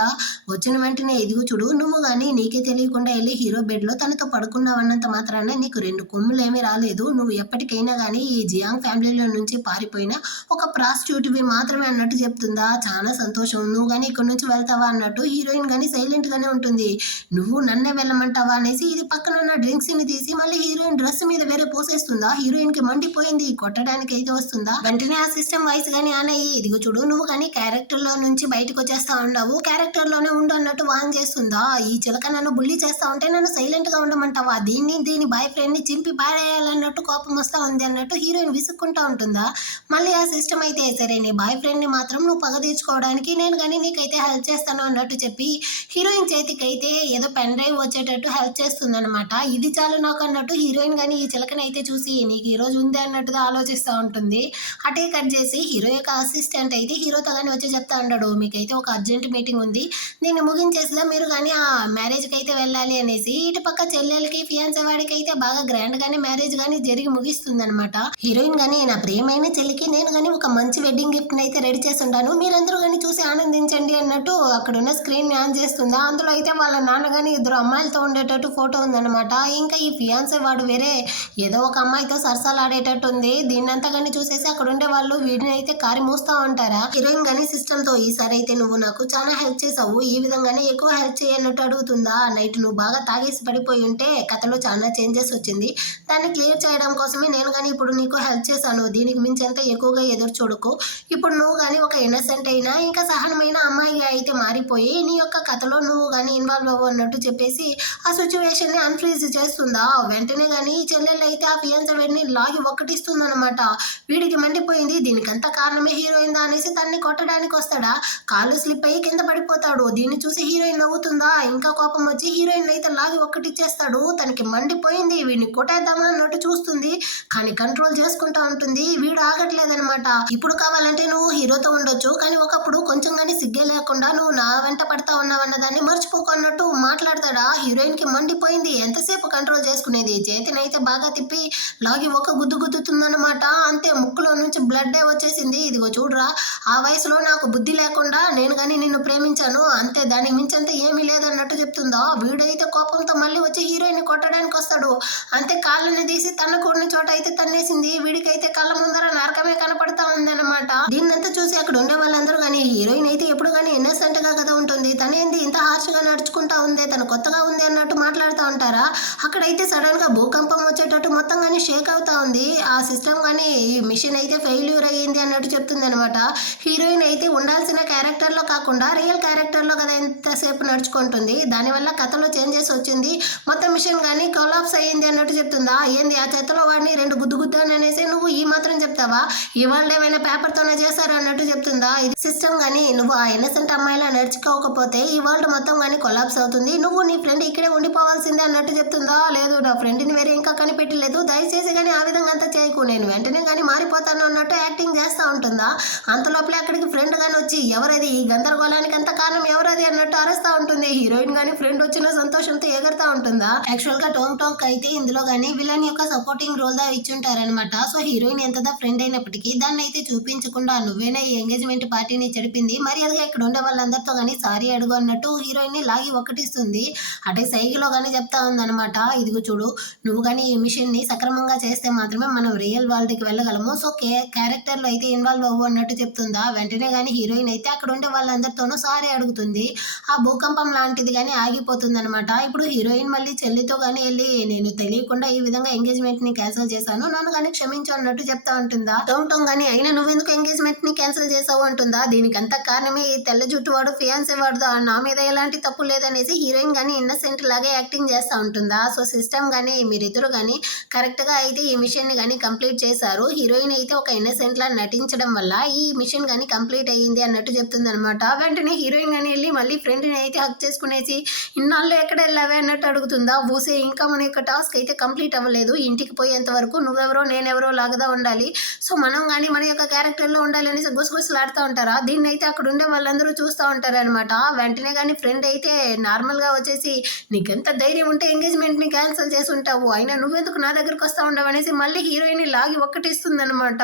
వచ్చిన వెంటనే ఇదిగో చూడు, నువ్వు కానీ నీకే తెలియకుండా వెళ్ళి హీరో బెడ్ లో తనతో పడుకున్నావన్నంత మాత్రాన నీకు 2 కొమ్ములు ఏమీ రాలేదు, నువ్వు ఎప్పటికైనా కానీ ఈ జియాంగ్ ఫ్యామిలీలో నుంచి పారిపోయిన ఒక ప్రాస్టిట్యూట్వి మాత్రమే అన్నట్టు చెప్తుందా. చాలా సంతోషం, నువ్వు కానీ ఇక్కడ నుంచి వెళ్తావా అన్నట్టు హీరోయిన్ కానీ సైలెంట్ గానే ఉంటుంది. నువ్వు నన్నే వెళ్ళమంటావా అనేసి ఇది పక్కన ఉన్న డ్రింక్స్ ని తీసి మళ్ళీ హీరోయిన్ డ్రెస్ మీద వేరే పోసేస్తుందా. హీరోయిన్ కి మండిపోయింది, కొట్టడానికి అయితే వస్తుందా. వెంటనే ఆ సిస్టమ్ వాయిస్ గానీ ఆన్ అయ్యి ఇదిగో చూడు, నువ్వు కానీ క్యారెక్టర్ లో నుంచి బయటకు వచ్చేస్తా ఉండవు, క్యారెక్టర్ లోనే ఉండు అన్నట్టు వాన్ చేస్తుందా. ఈ చిలక నన్ను బుల్లి చేస్తా ఉంటే నన్ను సైలెంట్ గా ఉండమంటావా, దీని బాయ్ ఫ్రెండ్ ని చింపి పాడేయాలన్నట్టు కోపం వస్తా ఉంది అన్నట్టు హీరోయిన్ విసుక్కుంటా ఉంటుందా. మళ్ళీ ఆ సిస్టమ్ అయితే సరే నీ బాయ్ ఫ్రెండ్ ని మాత్రం నువ్వు పగ తీర్చుకోవడానికి నేను కానీ నీకైతే హెల్ప్ చేస్తాను అన్నట్టు చెప్పి హీరోయిన్ చేతికి అయితే ఏదో పెన్ డ్రైవ్ వచ్చేటట్టు హెల్ప్ చేస్తుంది అనమాట. ఇది చాలు నాకు అన్నట్టు హీరోయిన్ కానీ ఈ చిలకని అయితే చూసి నీకు ఈ రోజు ఉంది అన్నట్టుగా ఆలోచిస్తూ ఉంటుంది. అటే కట్ చేసి హీరో యొక్క అసిస్టెంట్ అయితే హీరోతో కానీ వచ్చి చెప్తా ఉంటాడు, మీకైతే ఒక అర్జెంట్ మీటింగ్ ఉంది, దీన్ని ముగించేసిదా మీరు కానీ ఆ మ్యారేజ్కి అయితే వెళ్ళాలి అనేసి. ఇటు పక్క చెల్లెలకి ఫియాన్సే వాడికి అయితే బాగా గ్రాండ్ గానే మ్యారేజ్ కానీ జరిగి ముగిస్తుంది అనమాట. హీరోయిన్ కానీ నా ప్రియమైన చెల్లికి నేను కానీ ఒక మంచి వెడ్డింగ్ గిఫ్ట్ అయితే రెడీ చేసి ఉంటాను, మీరందరూ కానీ చూసి ఆనందించండి అన్నట్టు అక్కడ ఉన్న స్క్రీన్ ని ఆన్ చేస్తుందా. అందులో అయితే వాళ్ళ నాన్న కానీ 2 అమ్మాయిలతో ఉండేటట్టు ఫోటో ఉందన్నమాట. ఇంకా ఈ ఫియాన్సే వాడు వేరే ఏదో ఒక అమ్మాయితో సరసాలాడేటట్టు ఉంది. దీన్నంతా కానీ చూసేసి అక్కడ ఉండే వాళ్ళు వీడిని అయితే కారి మూస్తా ఉంటారా. హీరోయిన్ కానీ సిస్టమ్ తో ఈసారి అయితే నువ్వు నాకు చాలా హెల్ప్ చేసావు, ఈ విధంగానే ఎక్కువ హెల్ప్ చేయన్నట్టు అడుగుతుందా. నైట్ నువ్వు బాగా తాగేసి పడిపోయి ఉంటే కథలో చాలా చేంజెస్ వచ్చింది, దాన్ని క్లియర్ చేయడం కోసమే నేను కానీ ఇప్పుడు నీకు హెల్ప్ చేశాను, దీనికి మించి అంత ఎక్కువగా ఎదురు చూడకు. ఇప్పుడు నువ్వు కానీ ఒక ఇన్నసెంట్ అయినా ఇంకా సహనమైన అమ్మాయిగా అయితే మారి మారిపోయి నీ యొక్క కథలో నువ్వు కానీ ఇన్వాల్వ్ అవ్వు అన్నట్టు చెప్పేసి ఆ సిచ్యువేషన్ని అన్ఫ్రీజ్ చేస్తుందా. వెంటనే కానీ చెల్లెళ్ళు అయితే ఆ ఫియాన్సీ వీడిని లాగి ఒక్కటిస్తుంది అనమాట. వీడికి మండిపోయింది, దీనికంతా కారణమే హీరోయిన్ దా అనేసి తన్ని కొట్టడానికి వస్తాడా, కాళ్ళు స్లిప్ అయ్యి కింద పడిపోతాడు. దీన్ని చూసి హీరోయిన్ నవ్వుతుందా, ఇంకా కోపం వచ్చి హీరోయిన్ అయితే లాగి ఒక్కటిచ్చేస్తాడు. తనకి మండిపోయింది, వీడిని కొట్టేద్దామా అన్నట్టు చూస్తుంది, కానీ కంట్రోల్ చేసుకుంటా ఉంటుంది. వీడు ఆగట్లేదనమాట. ఇప్పుడు కావాలంటే నువ్వు హీరోతో ఉండొచ్చు, కానీ ఒకప్పుడు కొంచెం కానీ సిగ్గే లేకుండా నువ్వు నా వెంట పడతా ఉన్నావన్న దాన్ని మర్చిపోకున్నట్టు మాట్లాడతాడా. హీరోయిన్ కి మండిపోయింది, ఎంతసేపు కంట్రోల్ చేసుకునేది, చేతినైతే బాగా తిప్పి లాగి ఒక గుద్దు గుద్దుతుందనమాట. అంతే, ముక్కులో నుంచి బ్లడ్డే వచ్చేసింది. ఇదిగో చూడరా, ఆ వయసులో నాకు బుద్ధి లేకుండా నేను కానీ నిన్ను ప్రేమించాను అంతే, దానికి మించంత ఏమీ లేదన్నట్టు చెప్తుందా. వీడైతే కోపంతో మళ్ళీ వచ్చి హీరోయిన్ ని కొట్టడానికి వస్తాడు. అంతే, కాళ్ళని తీసి తన కూడిన చోట అయితే తన్నేసింది. వీడికైతే కళ్ళ ముందర నరకమే కనపడతా ఉందన్నమాట. దీన్నంతా చూసి అక్కడ ఉండే వాళ్ళందరూ కానీ హీరోయిన్ అయితే ఎప్పుడు కానీ ఇన్నసెంట్ గా కదా ఉంటుంది, తనేంది ఇంత హార్ష్ గా నడుచుకుంటా ఉంది, తను కొత్తగా ఉంది అన్నట్టు మాట్లాడుతూ ఉంటారా. అక్కడైతే సడన్ గా భూకంపం వచ్చేటట్టు మొత్తం కానీ షేక్ అవుతా ఉంది. ఆ సిస్టమ్ కానీ ఈ మిషన్ అయితే ఫెయిల్యూర్ అయ్యింది అన్నట్టు చెప్తుంది అనమాట. హీరోయిన్ అయితే ఉండాల్సిన క్యారెక్టర్ లో కాకుండా రియల్ క్యారెక్టర్ లో కదా ఎంతసేపు నడుచుకుంటుంది, దానివల్ల కథలో చేంజెస్ వచ్చింది, మొత్తం మిషన్ కానీ కొలాప్స్ అయ్యింది అన్నట్టు చెప్తుందా. ఏంది ఆ చేతిలో వాడిని రెండు గుద్దు గుద్దాను అనేసి నువ్వు ఈ మాత్రం చెప్తావా, ఇవాళ ఏమైనా పేపర్ తోనే చేశారు అన్నట్టు చెప్తుందా. ఇది సిస్టమ్ కానీ నువ్వు ఆ ఇన్నసెంట్ అమ్మాయిలా నడుచుకోకపోతే ఈ వరల్డ్ మొత్తం కానీ కొలాప్స్ అవుతుంది, నువ్వు నీ ఫ్రెండ్ ఇక్కడే ఉండిపోవాల్సిందే అన్నట్టు చెప్తుందా. లేదు, నా ఫ్రెండ్ని వేరే ఇంకా కనిపెట్టలేదు, దయచేసి కానీ ఆ విధంగా అంతా చేయకు, నేను వెంటనే కానీ మారిపోతాను అన్నట్టు యాక్టింగ్ చేస్తూ ఉంటుందా. అంతలోపలే అక్కడికి ఫ్రెండ్ కానీ వచ్చి ఎవరది, ఈ గందరగోళానికి అంత కారణం ఎవరది అన్నట్టు అరుస్తూ ఉంటుంది. హీరోయిన్ కానీ ఫ్రెండ్ వచ్చిన సంతోషంతో ఎగురుతా ఉంటుందా. యాక్చువల్ గా టోంగ్ టోంగ్ అయితే ఇందులో కానీ విలన్ యొక్క సపోర్టింగ్ రోల్ దా ఇచ్చుంటారనమాట. సో హీరోయిన్ ఎంతదా ఫ్రెండ్ అయినప్పటికీ దాన్ని అయితే చూపించకుండా నువ్వేనా ఈ ఎంగేజ్మెంట్ పార్టీని చెడిపింది, మర్యాదగా ఇక్కడ ఉండే వాళ్ళందరితో కానీ సారీ అడుగు అన్నట్టు హీరోయిన్ ని లాగి ఒక్కటిస్తుంది. అంటే సైకిలో కానీ చెప్తా ఉందన్నమాట. ఇదిగో చూడు, నువ్వు కానీ ఈ మిషన్ ని సక్రమంగా చేస్తే మాత్రమే మనం రియల్ వరల్డ్ కి వెళ్ళగలము, సో క్యారెక్టర్ లో అయితే ఇన్వాల్వ్ అవ్వు అన్నట్టు చెప్తుందా. వెంటనే కానీ హీరోయిన్ అయితే అక్కడ ఉండే వాళ్ళందరితోనూ సారీ అడుగుతుంది. ఆ భూకంపం లాంటిది కానీ ఆగిపోతుంది అనమాట. ఇప్పుడు హీరోయిన్ మళ్ళీ చెల్లితో కానీ వెళ్ళి నేను తెలియకుండా ఈ విధంగా ఎంగేజ్మెంట్ ని క్యాన్సిల్ చేశాను, నన్ను కానీ క్షమించు అన్నట్టు చెప్తా ఉంటుందా. టోంగ్ కానీ అయినా నువ్వెందుకు ఎంగేజ్మెంట్ ని క్యాన్సిల్ చేసావు అంటుందా. దీనికంతా కారణమే ఈ తెల్ల జుట్టు వాడు ఫియాన్సీ వాడు, నా మీద ఎలాంటి తప్పు లేదనేసి హీరోయిన్ కానీ ఇన్నసెంట్ లాగే యాక్టింగ్ చేస్తూ ఉంటుందా. సో సిస్టమ్ కానీ మీరిద్దరు కానీ కరెక్ట్ గా అయితే ఈ మిషన్ ని కానీ కంప్లీట్ చేశారు. హీరోయిన్ అయితే ఒక ఇన్నసెంట్ లా నటించడం వల్ల ఈ మిషన్ కానీ కంప్లీట్ అయ్యింది అన్నట్టు చెప్తుంది అనమాట. వెంటనే హీరోయిన్ కానీ వెళ్ళి మళ్ళీ ఫ్రెండ్ ని అయితే హక్ చేసుకునేసి ఇన్నాళ్ళు ఎక్కడ వెళ్ళావే అన్నట్టు అడుగుతుందా. ఊసే, ఇంకా మన యొక్క టాస్క్ అయితే కంప్లీట్ అవ్వలేదు, ఇంటికి పోయేంత వరకు నువ్వెవరో నేనెవరో లాగా ఉండాలి, సో మనం కానీ మన యొక్క క్యారెక్టర్ లో ఉండాలి అనేసి గుసగుసలాడుతూ ఉంటారా. దీన్ని అయితే అక్కడ ఉండే వాళ్ళందరూ చూస్తూ ఉంటారు అనమాట. వెంటనే కానీ ఫ్రెండ్ అయితే నార్మల్ గా వచ్చేసి నీకెంత ధైర్యం ఉంటే ఎంగేజ్మెంట్ ని క్యాన్సిల్ చేసి ఉంటావు, అయినా నువ్వెందుకు నా దగ్గరకు వస్తా ఉండవు అనేసి మళ్ళీ హీరోయిన్ ని లాగి ఒక్కటిస్తుంది అనమాట.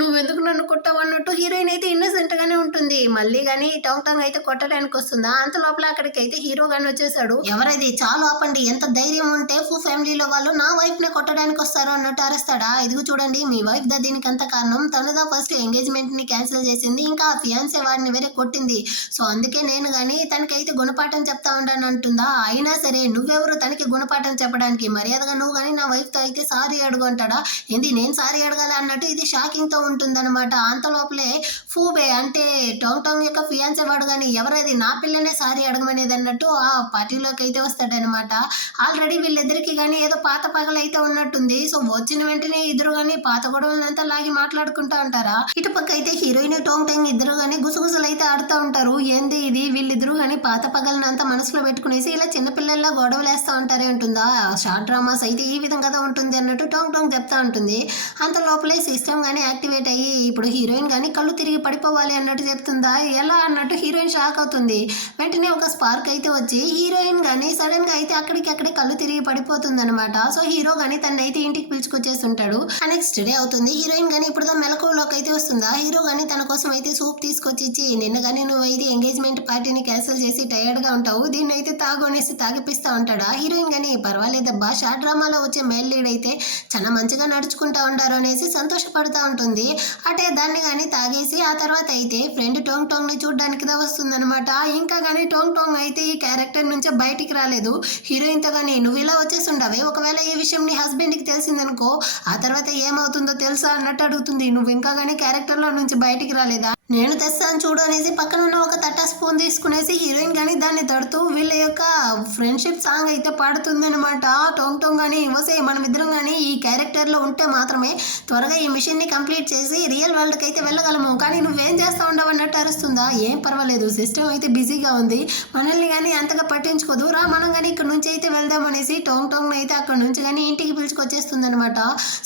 నువ్వెందుకు నన్ను కొట్టావు అన్నట్టు హీరోయిన్ అయితే ఇన్నసెంట్ గానే ఉంటుంది. మళ్ళీ కానీ టంగ్ టంగ్ అయితే కొట్టడానికి వస్తుందా. అంత లోపల అక్కడికి అయితే హీరో గాని వచ్చేసాడు. ఎవరైతే చాలు ఆపండి, ఎంత ధైర్యం ఉంటే ఫ్యామిలీలో వాళ్ళు నా వైఫ్ ని కొట్టడానికి వస్తారు అన్నట్టు అరుస్తాడా. ఇదిగో చూడండి, మీ వైఫ్ దా దీనికి అంత కారణం, తనదా ఫస్ట్ ఎంగేజ్మెంట్ ని క్యాన్సిల్ చేసింది, ఇంకా ఆ ఫియాన్సీ వాడిని వేరే కొట్టింది, సో అందుకే నేను కానీ తనకైతే గుణపాఠం చెప్తా ఉండను అంటుందా. అయినా సరే నువ్వెవరు తనకి గుణపాఠం చెప్పడానికి, మర్యాదగా నువ్వు కానీ నా వైఫ్ తో అయితే సారీ అడుగు అంటాడా. ఏంది నేను సారీ అడగాల అన్నట్టు ఇది షాకింగ్ తో ఉంటుందన్నమాట. అంత లోపలే ఫూబే అంటే టోంగ్ టోంగ్ యొక్క ఫియాన్సీ వాడు కానీ ఎవరైతే నా పిల్లనే సారీ అడగమనేది అన్నట్టు ఆ పార్టీలోకి అయితే వస్తాడనమాట. ఆల్రెడీ వీళ్ళిద్దరికి కానీ ఏదో పాత పగలు అయితే ఉన్నట్టుంది. సో వచ్చిన వెంటనే ఇద్దరు కానీ పాత గొడవలంతా లాగి మాట్లాడుకుంటా ఉంటారా. ఇటుపక్క అయితే హీరోయిన్ టోంగ్ టంగ్ ఇద్దరు కానీ గుసగుసలు అయితే ఆడుతూ ఉంటారు. ఏంది ఇది, వీళ్ళిద్దరు కానీ పాత పగలనంతా మనసులో పెట్టుకునేసి ఇలా చిన్నపిల్లల్లా గొడవలు వేస్తూ ఉంటారే ఉంటుందా. షార్ట్ డ్రామాస్ అయితే ఈ విధంగా ఉంటుంది అన్నట్టు టోంగ్ టోంగ్ చెప్తా ఉంటుంది. అంత లోపలే సిస్టమ్ కానీ యాక్టివేట్ అయ్యి ఇప్పుడు హీరోయిన్ కానీ కళ్ళు తిరిగి పడిపోవాలి అన్నట్టు చెప్తుందా. ఎలా అన్నట్టు హీరోయిన్ షాక్ అవుతుంది. వెంటనే ఒక స్పార్క్ అయితే వచ్చి హీరోయిన్ కానీ సడన్ గా అయితే అక్కడే కళ్ళు తిరిగి పడిపోతుంది అనమాట. సో హీరో కానీ తన అయితే ఇంటికి పిలుచుకొచ్చేస్తుంటాడు. నెక్స్ట్ డే అవుతుంది. హీరోయిన్ కానీ ఇప్పుడు మెలకువలోకి అయితే వస్తుందా. హీరో కానీ తన కోసం అయితే సూప్ తీసుకొచ్చి ఇచ్చి నిన్న కానీ నువ్వు అయితే ఎంగేజ్మెంట్ పార్టీని క్యాన్సిల్ చేసి టైర్డ్ గా ఉంటావు, దీన్ని అయితే తాగు అనేసి తాగిపిస్తా ఉంటాడా. హీరోయిన్ కానీ పర్వాలేదబ్బా, షార్ట్ డ్రామాలో వచ్చే మేల్ లీడ్ అయితే చాలా మంచిగా నడుచుకుంటా ఉంటారు అనేసి సంతోషపడతా ఉంటుంది. అంటే దాన్ని కానీ తాగేసి ఆ తర్వాత అయితే ఫ్రెండ్ టోంగ్ టోంగ్ ని చూడడానికి దా వస్తుందన్నమాట. ఇంకా కానీ టోంగ్ టోంగ్ అయితే ఈ క్యారెక్టర్ నుంచి బయటికి రాలేదు. హీరోయిన్ తో కానీ నువ్వు ఇలా వచ్చేస్తుండవే, ఒకవేళ ఈ విషయం నీ హస్బెండ్ కి తెలిసిందనుకో ఆ తర్వాత ఏమవుతుందో తెలుసా అన్నట్టు అడుగుతుంది. నువ్వు ఇంకా కానీ క్యారెక్టర్ లో నుంచి బయటికి రాలేదా. నేను తెస్తాను చూడు అనేసి పక్కన ఉన్న ఒక తట్ట స్పూన్ తీసుకునేసి హీరోయిన్ కానీ దాన్ని తడుతూ వీళ్ళ యొక్క ఫ్రెండ్షిప్ సాంగ్ అయితే పాడుతుందనమాట. టోంగ్ టోంగ్ కానీ వసే మనమిద్దరం కానీ ఈ క్యారెక్టర్లో ఉంటే మాత్రమే త్వరగా ఈ మిషన్ని కంప్లీట్ చేసి రియల్ వరల్డ్కి అయితే వెళ్ళగలము, కానీ నువ్వేం చేస్తా ఉండవు అన్నట్టు అరుస్తుందా. ఏం పర్వాలేదు, సిస్టమ్ అయితే బిజీగా ఉంది, మనల్ని కానీ అంతగా పట్టించుకోదు రా, మనం కానీ ఇక్కడ నుంచి అయితే వెళ్దాం అనేసి టోంగ్ టోంగ్ అయితే అక్కడ నుంచి కానీ ఇంటికి పిలుచుకొచ్చేస్తుంది అనమాట.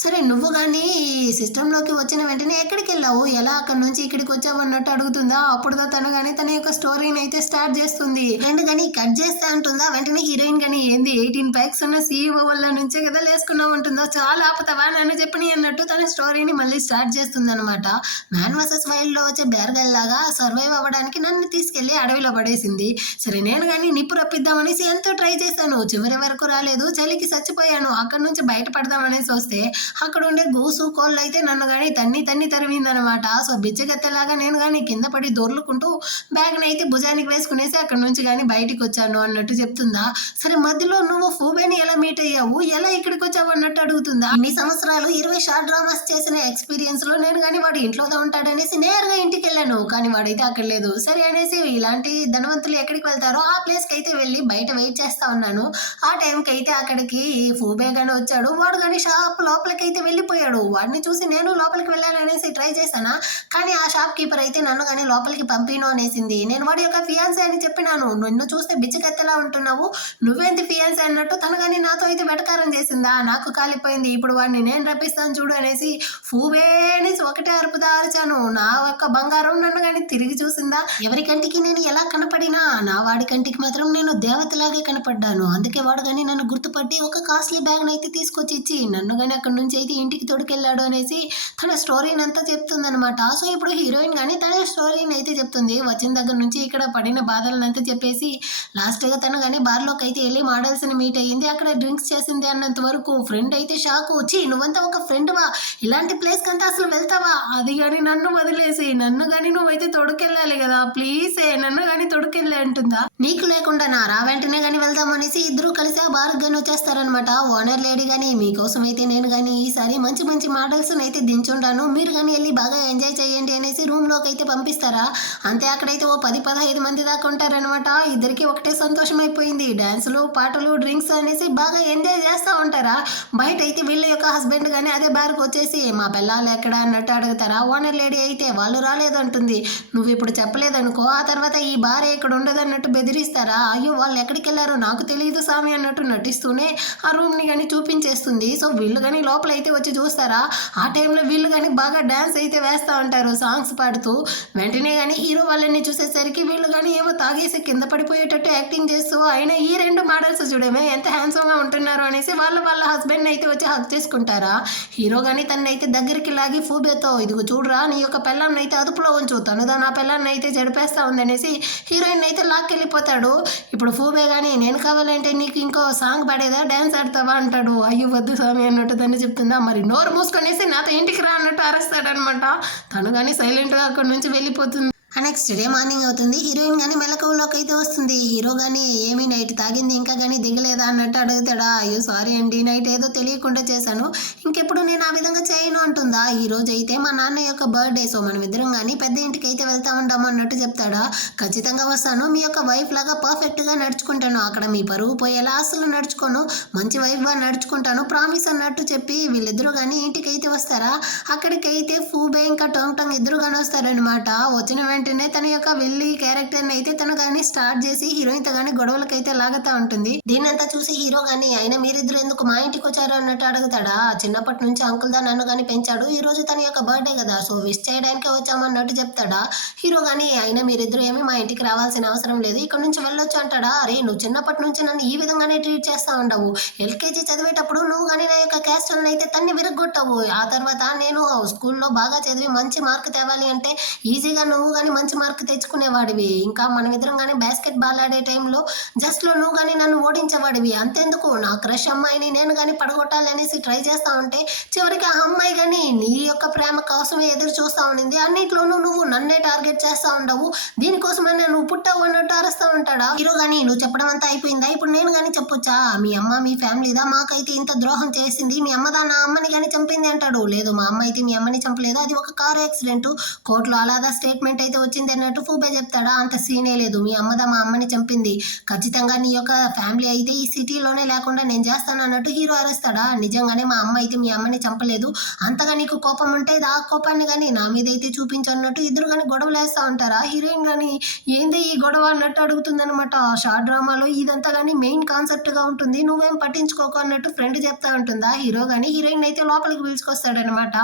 సరే నువ్వు కానీ ఈ సిస్టంలోకి వచ్చిన వెంటనే ఎక్కడికి వెళ్ళావు, ఎలా అక్కడ నుంచి ఇక్కడికి వచ్చావు అన్నట్టు అడుగుతుందా. అప్పుడుదా తను కానీ తన యొక్క స్టోరీని అయితే స్టార్ట్ చేస్తుంది. ఫ్రెండ్ కానీ కట్ చేస్తే అంటుందా. వెంటనే హీరోయిన్ కానీ ఏంది 18 ప్యాక్స్ ఉన్న CEO వల్ల నుంచే కదా లేసుకున్నావు ఉంటుందా, చాలా ఆపుతావా నన్ను చెప్పని అన్నట్టు తన స్టోరీని మళ్ళీ స్టార్ట్ చేస్తుంది అనమాట. మ్యాన్ వర్సెస్ వైల్డ్ లో వచ్చే బేర్గల్ లాగా సర్వైవ్ అవ్వడానికి నన్ను తీసుకెళ్లి అడవిలో పడేసింది. సరే నేను కానీ నిప్పు రప్పిద్దామనేసి ఎంతో ట్రై చేశాను, చివరి వరకు రాలేదు, చలికి చచ్చిపోయాను. అక్కడ నుంచి బయటపడదామనేసి వస్తే అక్కడ ఉండే గూసు కోళ్ళు అయితే నన్ను కానీ తన్ని తన్ని తరిమిందనమాట. సో బిచ్చగత్తెలాగా నేను కానీ కింద పడి దొర్లుకుంటూ బ్యాగ్ని అయితే భుజానికి వేసుకునేసి అక్కడ నుంచి కానీ బయటికి వచ్చాను అన్నట్టు చెప్తుందా. సరే మధ్యలో నువ్వు ఫూబేని ఎలా మీట్ అయ్యావు, ఎలా ఇక్కడికి వచ్చావు అన్నట్టు అడుగుతుందా. ఇన్ని సంవత్సరాలు 20 షార్ట్ డ్రామాస్ చేసిన ఎక్స్పీరియన్స్ లో నేను కానీ వాడు ఇంట్లోనే ఉంటాడనేసి నేరుగా ఇంటికి వెళ్ళాను, కానీ వాడైతే అక్కడ లేదు. సరే అనేసి ఇలాంటి ధనవంతులు ఎక్కడికి వెళ్తారో ఆ ప్లేస్కి అయితే వెళ్ళి బయట వెయిట్ చేస్తా ఉన్నాను. ఆ టైంకి అయితే అక్కడికి ఫూబే కానీ వచ్చాడు. వాడు కానీ షాప్ లోపలికి అయితే వెళ్ళిపోయాడు. వాడిని చూసి నేను లోపలికి వెళ్ళాలనేసి ట్రై చేశానా, కానీ ఆ షాప్ కీపర్ అయితే నన్ను కానీ లోపలికి పంపిను అనేసింది. నేను వాడి యొక్క ఫియాన్సీ అని చెప్పినాను. నిన్ను చూస్తే బిచ్చకత్తెలా ఉంటున్నావు, నువ్వేంటి ఫియాన్సీ అన్నట్టు తను కానీ నాతో అయితే వెటకారం చేసిందా. నాకు కాలిపోయింది. ఇప్పుడు వాడిని నేను రప్పిస్తాను చూడు అనేసి ఫూబేని ఒకటే అరుపుదా అరిచాను. నా యొక్క బంగారం నన్ను కానీ తిరిగి చూసిందా. ఎవరి కంటికి నేను ఎలా కనపడినా నా వాడి కంటికి మాత్రం నేను దేవతలాగే కనపడ్డాను. అందుకే వాడు కానీ నన్ను గుర్తుపట్టి ఒక కాస్ట్లీ బ్యాగ్ అయితే తీసుకొచ్చి ఇచ్చి నన్ను కానీ అక్కడి నుంచి అయితే ఇంటికి తోడుకెళ్ళాడు అనేసి తన స్టోరీని అంతా చెప్తుందనమాట. సో ఇప్పుడు హీరోయిన్ కానీ తన స్టోరీని అయితే చెప్తుంది. వచ్చిన దగ్గర నుంచి ఇక్కడ పడిన బాధలను అంతా చెప్పేసి లాస్ట్గా తను కానీ బార్లోకి అయితే వెళ్ళి మోడల్స్ని మీట్ అయ్యింది. అక్కడ డ్రింక్స్ చేసింది అన్నంత వరకు ఫ్రెండ్ అయితే షాక్ వచ్చి నువ్వంతా ఒక ఫ్రెండ్వా, ఇలాంటి ప్లేస్కి అంతా అసలు వెళ్తావా, అది కానీ నన్ను వదిలేసి నన్ను కానీ నువ్వైతే తొడుకెళ్ళాలి కదా, ప్లీజ్ నన్ను కానీ తొడుకెళ్ళి అంటుందా. నీకు లేకుండా నా రా వెంటనే కానీ వెళ్దాం అనేసి ఇద్దరు కలిసి ఆ బార్ కానీ వచ్చేస్తారనమాట. ఓనర్ లేడీ కానీ మీకోసం అయితే నేను కానీ ఈసారి మంచి మంచి మోడల్స్ అయితే దించుంటాను, మీరు కానీ వెళ్ళి బాగా ఎంజాయ్ చేయండి అనేసి రూమ్లోకి అయితే పంపిస్తారా. అంతే అక్కడైతే ఓ 10-15 మంది దాకా ఉంటారనమాట. ఇద్దరికి ఒకటే సంతోషం అయిపోయింది. డాన్సులు పాటలు డ్రింక్స్ అనేసి బాగా ఎంజాయ్ చేస్తూ ఉంటారా. బయట అయితే వీళ్ళ యొక్క హస్బెండ్ కానీ అదే బార్కి వచ్చేసి మా పిల్లలు ఎక్కడ అన్నట్టు అడుగుతారా. ఓనర్ లేడీ అయితే వాళ్ళు రాలేదంటుంది. నువ్వు ఇప్పుడు చెప్పలేదనుకో ఆ తర్వాత ఈ బార్ ఇక్కడ ఉండదు అన్నట్టు బెదిరిస్తారా. అయ్యో వాళ్ళు ఎక్కడికి వెళ్ళారో నాకు తెలియదు స్వామి అన్నట్టు నటిస్తూనే ఆ రూమ్ని కానీ చూపించేస్తుంది. సో వీళ్ళు కానీ లోపల అయితే వచ్చి చూస్తారా. ఆ టైంలో వీళ్ళు కానీ బాగా డ్యాన్స్ అయితే వేస్తూ ఉంటారు సాంగ్స్ పాడుతూ. వెంటనే కానీ హీరో వాళ్ళని చూసేసరికి వీళ్ళు కానీ ఏమో తాగేసి కింద పడిపోయేటట్టు యాక్టింగ్ చేస్తూ అయినా ఈ రెండు మోడల్స్ చూడమే ఎంత హ్యాండ్సమ్గా ఉంటున్నారు అనేసి వాళ్ళ హస్బెండ్ అయితే వచ్చి హక్ చేసుకుంటారా. హీరో కానీ తనని అయితే దగ్గరికి లాగి ఫూబేతో ఇదిగో చూడరా నీ యొక్క పిల్లల్ని అయితే అదుపులో ఉంచు, తనుదా నా పిల్లల్ని అయితే జడిపేస్తా ఉందనేసి హీరోయిన్ అయితే లాక్కెళ్ళిపోతాడు. ఇప్పుడు ఫూబే కానీ నేను కావాలంటే నీకు ఇంకో సాంగ్ పాడేదా, డ్యాన్స్ ఆడతావా అంటాడు. అయ్యో వద్దు స్వామి అన్నట్టు తను చెప్తుందా. మరి నోరు మూసుకొనేసి నాతో ఇంటికి రా అన్నట్టు అరుస్తాడనమాట. తను కానీ సైలెంట్గా అక్కడి నుంచి వెళ్ళిపోతుంది. నెక్స్ట్ డే మార్నింగ్ అవుతుంది. హీరోయిన్ కానీ మెలకువలోకి అయితే వస్తుంది. హీరో కానీ ఏమీ నైట్ తాగింది ఇంకా కానీ దిగలేదా అన్నట్టు అడుగుతాడా. అయ్యో సారీ అండి నైట్ ఏదో తెలియకుండా చేశాను, ఇంకెప్పుడు నేను ఆ విధంగా చేయను అంటుందా. ఈ రోజు అయితే మా నాన్న యొక్క బర్త్డే, సో మనం ఇద్దరం కానీ పెద్ద ఇంటికి అయితే వెళ్తా ఉంటాము అన్నట్టు చెప్తాడా. ఖచ్చితంగా వస్తాను, మీ యొక్క వైఫ్ లాగా పర్ఫెక్ట్గా నడుచుకుంటాను, అక్కడ మీ పరువు పోయేలా అసలు నడుచుకోను, మంచి వైఫ్గా నడుచుకుంటాను ప్రామిస్ అన్నట్టు చెప్పి వీళ్ళిద్దరూ కానీ ఇంటికి అయితే వస్తారా. అక్కడికైతే ఫూబే ఇంకా టోంగ్ టోంగ్ ఇద్దరు కానీ వస్తారనమాట. వచ్చిన వెంటనే తన యొక్క విల్లి క్యారెక్టర్ని అయితే తను కానీ స్టార్ట్ చేసి హీరోయిన్తో కానీ గొడవలకైతే లాగుతూ ఉంటుంది. దీన్నంతా చూసి హీరో కానీ అయినా మీరిద్దరు ఎందుకు మా ఇంటికి వచ్చారు అన్నట్టు అడుగుతాడా. చిన్నప్పటి నుంచి అంకుల్ దా నన్ను కానీ పెంచాడు, ఈ రోజు తన యొక్క బర్త్డే కదా సో విష్ చేయడానికే వచ్చామన్నట్టు చెప్తాడా. హీరో కానీ అయినా మీరిద్దరు ఏమి మా ఇంటికి రావాల్సిన అవసరం లేదు, ఇక్కడ నుంచి వెళ్ళొచ్చు అంటాడా. అరే నువ్వు చిన్నప్పటి నుంచి నన్ను ఈ విధంగానే ట్రీట్ చేస్తూ ఉండవు, ఎల్కేజీ చదివేటప్పుడు నువ్వు కానీ నా యొక్క క్యాస్టల్ని అయితే తన్ని విరగొట్టావు, ఆ తర్వాత నేను స్కూల్లో బాగా చదివి మంచి మార్క్ తేవాలి అంటే ఈజీగా నువ్వు కానీ కానీ మంచి మార్క్ తెచ్చుకునేవాడివి, ఇంకా మనమిద్దరం కానీ బాస్కెట్ బాల్ ఆడే టైంలో జస్ట్లో నువ్వు కానీ నన్ను ఓడించేవాడివి. అంతెందుకు నా క్రష్ అమ్మాయిని నేను కానీ పడగొట్టాలి అనేసి ట్రై చేస్తా ఉంటే చివరికి ఆ అమ్మాయి కానీ నీ యొక్క ప్రేమ కోసమే ఎదురు చూస్తా ఉండింది. అన్నిట్లోనూ నువ్వు నన్నే టార్గెట్ చేస్తా ఉండవు, దీనికోసమైనా నువ్వు పుట్టావు అన్నట్టు అరుస్తూ ఉంటాడా. హీరో కానీ నువ్వు చెప్పడం అంతా అయిపోయిందా, ఇప్పుడు నేను కానీ చెప్పొచ్చా, మీ అమ్మ మీ ఫ్యామిలీదా మాకైతే ఇంత ద్రోహం చేసింది, మీ అమ్మదా నా అమ్మని కానీ చంపింది అంటాడు. లేదు మా అమ్మ అయితే మీ అమ్మని చంపలేదు, అది ఒక కారు యాక్సిడెంట్, కోర్టులో అలాదా స్టేట్మెంట్ అయితే వచ్చింది అన్నట్టు ఫూబే చెప్తాడా. అంత సీనే లేదు, మీ అమ్మదా మా అమ్మని చంపింది, ఖచ్చితంగా నీ యొక్క ఫ్యామిలీ అయితే ఈ సిటీలోనే లేకుండా నేను చేస్తాను అన్నట్టు హీరో అరుస్తాడా. నిజంగానే మా అమ్మ అయితే మీ అమ్మని చంపలేదు, అంతగా నీకు కోపం ఉంటే ఆ కోపాన్ని కానీ నా మీద అయితే చూపించన్నట్టు ఇద్దరు కానీ గొడవలు వేస్తూ ఉంటారా. హీరోయిన్ కానీ ఏంది ఈ గొడవ అన్నట్టు అడుగుతుంది అనమాట. షార్ట్ డ్రామాలో ఇదంతా కానీ మెయిన్ కాన్సెప్ట్గా ఉంటుంది, నువ్వేం పట్టించుకోకు అన్నట్టు ఫ్రెండ్ చెప్తా ఉంటుందా. హీరో కానీ హీరోయిన్ అయితే లోపలికి పిలుచుకొస్తాడనమాట.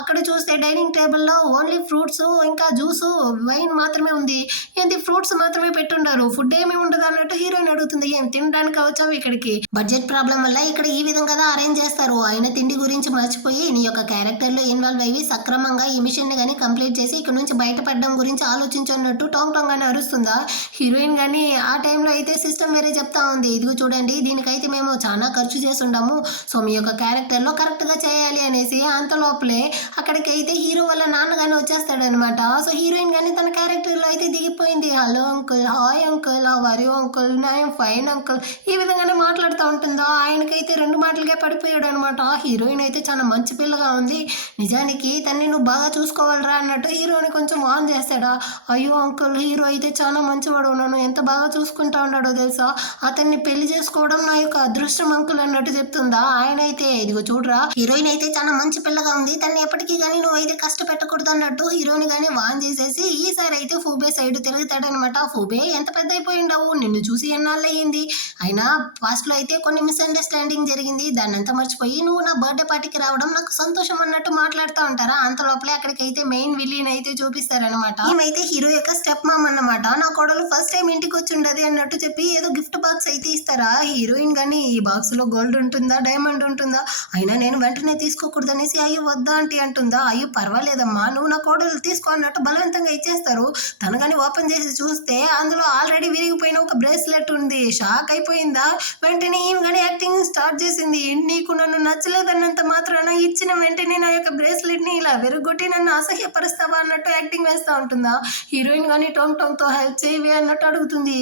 అక్కడ చూస్తే డైనింగ్ టేబుల్లో ఓన్లీ ఫ్రూట్స్ ఇంకా జ్యూసు వైన్ మాత్రమే ఉంది, ఏంటి ఫ్రూట్స్ మాత్రమే పెట్టుండారు, ఫుడ్ ఏమీ ఉండదు అన్నట్టు హీరోయిన్ అడుగుతుంది. ఏం తినడానికి వచ్చావు ఇక్కడికి, బడ్జెట్ ప్రాబ్లం వల్ల ఇక్కడ ఈ విధంగా అరేంజ్ చేస్తారు, ఆయన తిండి గురించి మర్చిపోయి నీ యొక్క క్యారెక్టర్లో ఇన్వాల్వ్ అయ్యి సక్రమంగా ఈ మిషన్ని కానీ కంప్లీట్ చేసి ఇక్కడ నుంచి బయటపడడం గురించి ఆలోచించున్నట్టు టాంగ్ టాంగ్ అని అరుస్తుందా. హీరోయిన్ కానీ ఆ టైంలో అయితే సిస్టమ్ వేరే చెప్తా ఉంది, ఇదిగో చూడండి దీనికైతే మేము చాలా ఖర్చు చేసి ఉండము, సో మీ యొక్క క్యారెక్టర్లో కరెక్ట్గా చేయాలి అనేసి. అంత లోపలే అక్కడికి అయితే హీరో వాళ్ళ నాన్న కానీ వచ్చేస్తాడనమాట. సో హీరోయిన్ కానీ తన క్యారెక్టర్లో అయితే దిగిపోయింది. Hello uncle, hi uncle, how are you uncle, I'm fine uncle, ఈ విధంగానే మాట్లాడుతూ ఉంటుందా. ఆయనకైతే రెండు మాటలకే పడిపోయాడు అనమాట. హీరోయిన్ అయితే చాలా మంచి పిల్లగా ఉంది, నిజానికి తన్ని నువ్వు బాగా చూసుకోవాలరా అన్నట్టు హీరోని కొంచెం వాన్ చేస్తాడా. అయ్యో అంకుల్, హీరో అయితే చాలా మంచివాడు, నన్ను ఎంత బాగా చూసుకుంటా ఉన్నాడో తెలుసా, అతన్ని పెళ్లి చేసుకోవడం నా యొక్క అదృష్టం అంకుల్ అన్నట్టు చెప్తుందా. ఆయన అయితే ఇదిగో చూడరా, హీరోయిన్ అయితే చాలా మంచి పిల్లగా ఉంది, తన్ని ఎప్పటికీ కానీ నువ్వు అయితే కష్టపెట్టకూడదు అన్నట్టు హీరోని కానీ వాన్ చేసేసి ఈసారి అయితే ఫూబే సైడ్ తిరుగుతాడనమాట. ఫూబే ఎంత పెద్ద అయిపోయిండావు, నిన్ను చూసి ఎన్నాళ్ళు అయ్యింది, అయినా పాస్ట్ లో అయితే కొన్ని మిస్అండర్స్టాండింగ్ జరిగింది, దాన్ని అంతా మర్చిపోయి నువ్వు నా బర్త్డే పార్టీకి రావడం నాకు సంతోషం అన్నట్టు మాట్లాడుతూ ఉంటారా. అంత లోపలే అక్కడికి అయితే మెయిన్ విలీన్ అయితే చూపిస్తారనమాట. ఈమెయితే హీరో యొక్క స్టెప్ మామ్ అన్నమాట. నా కోడలు ఫస్ట్ టైం ఇంటికి వచ్చి ఉండదు అన్నట్టు చెప్పి ఏదో గిఫ్ట్ బాక్స్ అయితే ఇస్తారా. హీరోయిన్ కానీ ఈ బాక్స్ లో గోల్డ్ ఉంటుందా డైమండ్ ఉంటుందా, అయినా నేను వెంటనే తీసుకోకూడదు అనేసి అయ్యో వద్దా ఆంటీ అంటుందా. అయ్యో పర్వాలేదమ్మా నువ్వు నా కోడలు తీసుకో అన్నట్టు బలవంతంగా ఇచ్చేస్తారు. తను కానీ ఓపెన్ చేసి చూస్తే అందులో ఆల్రెడీ విరిగిపోయిన ఒక బ్రేస్లెట్ ఉంది. షాక్ అయిపోయిందా. వెంటనే ఈమె కానీ యాక్టింగ్ స్టార్ట్ చేసింది. నీకు నన్ను నచ్చలేదన్నంత మాత్రాన ఇచ్చిన వెంటనే నా యొక్క బ్రేస్లెట్ ని ఇలా విరగొట్టి నన్ను అసహ్యపరుస్తావా అన్నట్టు యాక్టింగ్ వేస్తూ ఉంటుందా. హీరోయిన్ కానీ టోంగ్ టోంగ్ తో హెల్ప్ చేయవే అన్నట్టు అడుగుతుంది.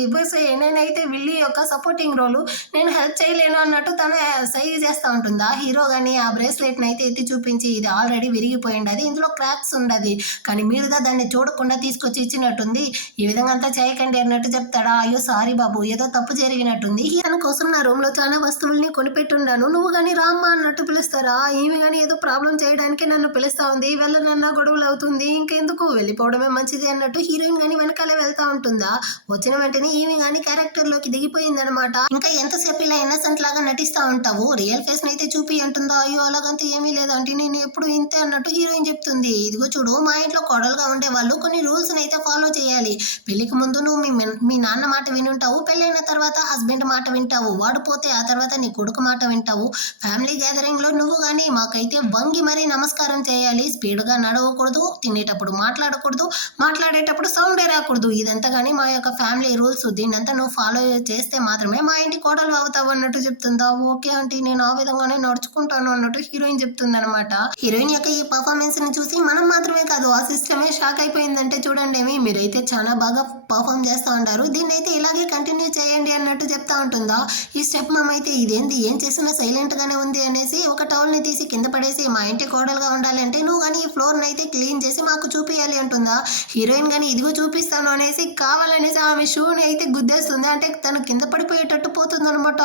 నేనైతే విల్లీ యొక్క సపోర్టింగ్ రోలు, నేను హెల్ప్ చేయలేను అన్నట్టు తను సైజ్ చేస్తూ ఉంటుందా. హీరో కానీ ఆ బ్రేస్లెట్ ని అయితే ఎత్తి చూపించి ఇది ఆల్రెడీ విరిగిపోయింది, అది ఇందులో క్రాక్స్ ఉండదు, కానీ మీరుగా దాన్ని చూడకుండా తీసుకొచ్చి ఇచ్చినట్టుంది, ఈ విధంగా అంతా చేయకండి అన్నట్టు చెప్తాడా. అయ్యో సారీ బాబు, ఏదో తప్పు జరిగినట్టుంది, తన కోసం నా రూమ్ లో చాలా వస్తువుల్ని కొనిపెట్టున్నాను, నువ్వు కానీ రామ్మా అన్నట్టు పిలుస్తారా. ఈమె కానీ ఏదో ప్రాబ్లం చేయడానికి నన్ను పిలుస్తా ఉంది, వెళ్ళనన్నా గొడవలు అవుతుంది, ఇంకెందుకు వెళ్ళిపోవడమే మంచిది అన్నట్టు హీరోయిన్ కానీ వెనకాలే వెళ్తా ఉంటుందా. వచ్చిన వెంటనే ఈమె కానీ క్యారెక్టర్ లోకి దిగిపోయింది అనమాట. ఇంకా ఎంతసేపు ఇలా ఇన్నసెంట్ లాగా నటిస్తా ఉంటావు, రియల్ ఫేస్ అయితే చూపి అంటుందా. అయ్యో అలాగంతా ఏమీ లేదంటే నేను ఎప్పుడు ఇంతే అన్నట్టు హీరోయిన్ చెప్తుంది. ఇదిగో చూడు, మా ఇంట్లో కోడలుగా ఉండే వాళ్ళు కొన్ని రూల్స్ అయితే ఫాలో చేయాలి. పెళ్లికి ముందు నువ్వు మీ నాన్న మాట వినుంటావు, పెళ్ళైన తర్వాత హస్బెండ్ మాట వింటావు, వాడు పోతే ఆ తర్వాత నీ కొడుకు మాట వింటావు. ఫ్యామిలీ గ్యాదరింగ్ లో నువ్వు కానీ మాకైతే వంగి మరీ నమస్కారం చేయాలి, స్పీడ్ గా నడవకూడదు, తినేటప్పుడు మాట్లాడకూడదు, మాట్లాడేటప్పుడు సౌండే రాకూడదు, ఇదంతా కానీ మా యొక్క ఫ్యామిలీ రూల్స్, దీన్నంతా నువ్వు ఫాలో చేస్తే మాత్రమే మా ఇంటి కోడలు అవుతావు అన్నట్టు చెప్తుందా. ఓకే ఆంటీ, నేను ఆ విధంగానే నడుచుకుంటాను అన్నట్టు హీరోయిన్ చెప్తుంది అనమాట. హీరోయిన్ యొక్క ఈ పర్ఫార్మెన్స్ ని చూసి మనం మాత్రమే కాదు ఆ సిస్టమే షాక్ అయిపోయిందంటే చూడండి, మీరైతే చాలా బాగా పర్ఫామ్ చేస్తూ ఉంటారు, దీన్ని అయితే ఇలాగే కంటిన్యూ చేయండి అన్నట్టు చెప్తా ఉంటుందా. ఈ స్టెప్ మమ్ అయితే ఇదేంది ఏం చేసినా సైలెంట్ గానే ఉంది అనేసి ఒక టవల్ ని తీసి కింద పడేసి మా ఇంటి కోడలుగా ఉండాలంటే నువ్వు కానీ ఈ ఫ్లోర్ అయితే క్లీన్ చేసి మాకు చూపియాలి అంటుందా. హీరోయిన్ కానీ ఇదిగో చూపిస్తాను అనేసి కావాలనేసి ఆమె షూని అయితే గుద్దేస్తుంది, అంటే తను కింద పడిపోయేటట్టు పోతుంది అనమాట.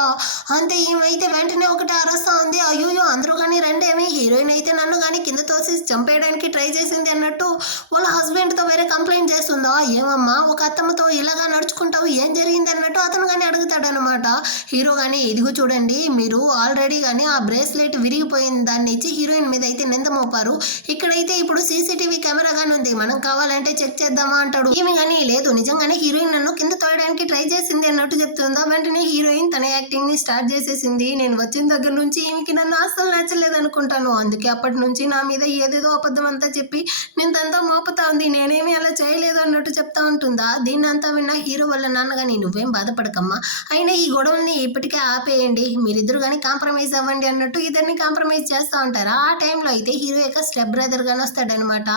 అంతే ఈమెయితే వెంటనే ఒకటి అరస్తా ఉంది. అయ్యో అందరూ కానీ రండేమి, హీరోయిన్ అయితే నన్ను కానీ కింద తోసి చంపేయడానికి ట్రై చేసింది అన్నట్టు వాళ్ళ హస్బెండ్ తో వేరే కంప్లైంట్ చేస్తుందా. ఏమమ్మా ఒక అత్తమ్మతో ఇలాగా నడుచుకుంటావు, ఏం జరిగింది అన్నట్టు అతను కానీ అడుగుతాడనమాట. హీరో కానీ ఇదిగో చూడండి, మీరు ఆల్రెడీ కానీ ఆ బ్రేస్లెట్ విరిగిపోయిన దాన్ని ఇచ్చి హీరోయిన్ మీద అయితే నింద మోపారు, ఇక్కడైతే ఇప్పుడు సీసీటీవీ కెమెరా గానీ ఉంది, మనం కావాలంటే చెక్ చేద్దామా అంటాడు. ఈమె కానీ లేదు నిజంగానే హీరోయిన్ నన్ను కింద తోయడానికి ట్రై చేసింది అన్నట్టు అన్నట్టు చెప్తుందా. వెంటనే హీరోయిన్ తన యాక్టింగ్ ని స్టార్ట్ చేసేసింది. నేను వచ్చిన దగ్గర నుంచి ఈమెకి నన్ను అస్సలు నచ్చలేదు అనుకుంటాను, అందుకే అప్పటి నుంచి నా మీద ఏదేదో అబద్ధం అంతా చెప్పి నింతంతా మోపుతా ఉంది, నేనేమి అలా చేయలేదు అన్నట్టు చెప్తా ఉంటుందా. దీన్నంతా విన్న హీరో వాళ్ళ నాన్న గాని నువ్వేం బాధపడకమ్మా, అయినా ఈ గొడవల్ని ఇప్పటికే ఆపేయండి, మీరిద్దరు కానీ కాంప్రమైజ్ అవ్వండి అన్నట్టు ఇద్దరిని కాంప్రమైజ్ చేస్తూ ఉంటారా. ఆ టైంలో అయితే హీరో యొక్క స్టెప్ బ్రదర్ గాని వస్తాడనమాట.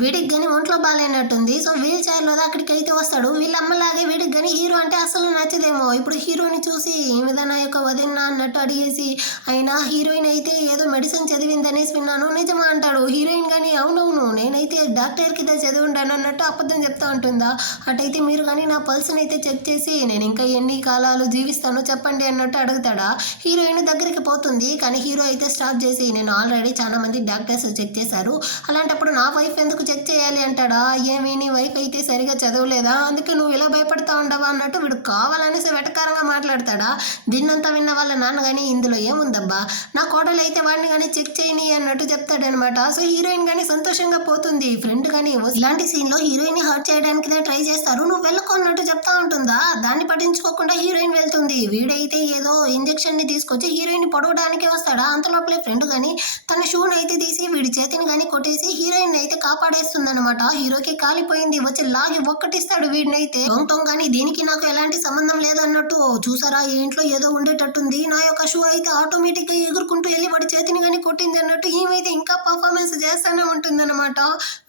వీడికి కానీ ఒంట్లో బాగాలేనట్టుంది. సో వీల్ చైర్లో అక్కడికి అయితే వస్తాడు. వీళ్ళ అమ్మలాగే వీడికి కానీ హీరో అంటే అసలు నచ్చదేమో. ఇప్పుడు హీరోని చూసి ఈమెద నా యొక్క వదిన అన్నట్టు అడిగేసి, అయినా హీరోయిన్ అయితే ఏదో మెడిసిన్ చదివిందనేసి విన్నాను, నిజమా అంటాడు. హీరోయిన్ కానీ అవునవును నేనైతే డాక్టర్కి ఇదే చదివి ఉంటాను అన్నట్టు అబద్ధం చెప్తా ఉంటుందా. అటైతే మీరు కానీ నా పల్స్ని అయితే చెక్ చేసి నేను ఇంకా ఎన్ని కాలాలు జీవిస్తానో చెప్పండి అన్నట్టు అడుగుతాడా. హీరోయిన్ దగ్గరికి పోతుంది, కానీ హీరో అయితే స్టాప్ చేసి నేను ఆల్రెడీ చాలా మంది డాక్టర్స్ చెక్ చేశారు, అలాంటప్పుడు నా వైఫ్ ఎందుకు చెక్ చేయాలి అంటాడా. ఏమి నీ వైఫ్ అయితే సరిగా చదవలేదా, అందుకే నువ్వు ఇలా భయపడతా ఉండవా అన్నట్టు వీడు కావాలనేసి వెటకారంగా మాట్లాడతాడా. దీన్నంతా విన్న వాళ్ళ నాన్న కానీ ఇందులో ఏముందబ్బా, నా కోడలు అయితే వాడిని కానీ చెక్ చేయని అన్నట్టు చెప్తాడనమాట. సో హీరోయిన్ కానీ సంతోషంగా పోతుంది. ఫ్రెండ్ కానీ ఇలాంటి సీన్ లో హీరోయిన్ ని హర్ట్ చేయడానికి ట్రై చేస్తారు, నువ్వు వెళ్ళకు అన్నట్టు చెప్తా ఉంటుందా. దాన్ని పట్టించుకోకుండా హీరోయిన్ వెళ్తుంది. వీడైతే ఏదో ఇంజెక్షన్ ని తీసుకొచ్చి హీరోయిన్ ని పొడవడానికి వస్తాడా. అంతలోపలే ఫ్రెండ్ కానీ తన షూని అయితే తీసి వీడి చేతిని కానీ కొట్టేసి హీరోయిన్ అయితే కాపాడేస్తుందన్నమాట. హీరోకి కాలిపోయింది, వచ్చి లాగి ఒక్కటిస్తాడు వీడినైతే. టొంగ్ కానీ దీనికి నాకు ఎలాంటి సంబంధం లేదు అన్నట్టు, చూసారా ఈ ఇంట్లో ఏదో ఉండేటట్టుంది, నా యొక్క షూ అయితే ఆటోమేటిక్ గా ఎగురుకుంటూ వెళ్ళి వాడి చేతిని కానీ కొట్టింది అన్నట్టు ఈమెయితే ఇంకా పర్ఫార్మెన్స్ చేస్తానే ఉంటుందన్నమాట.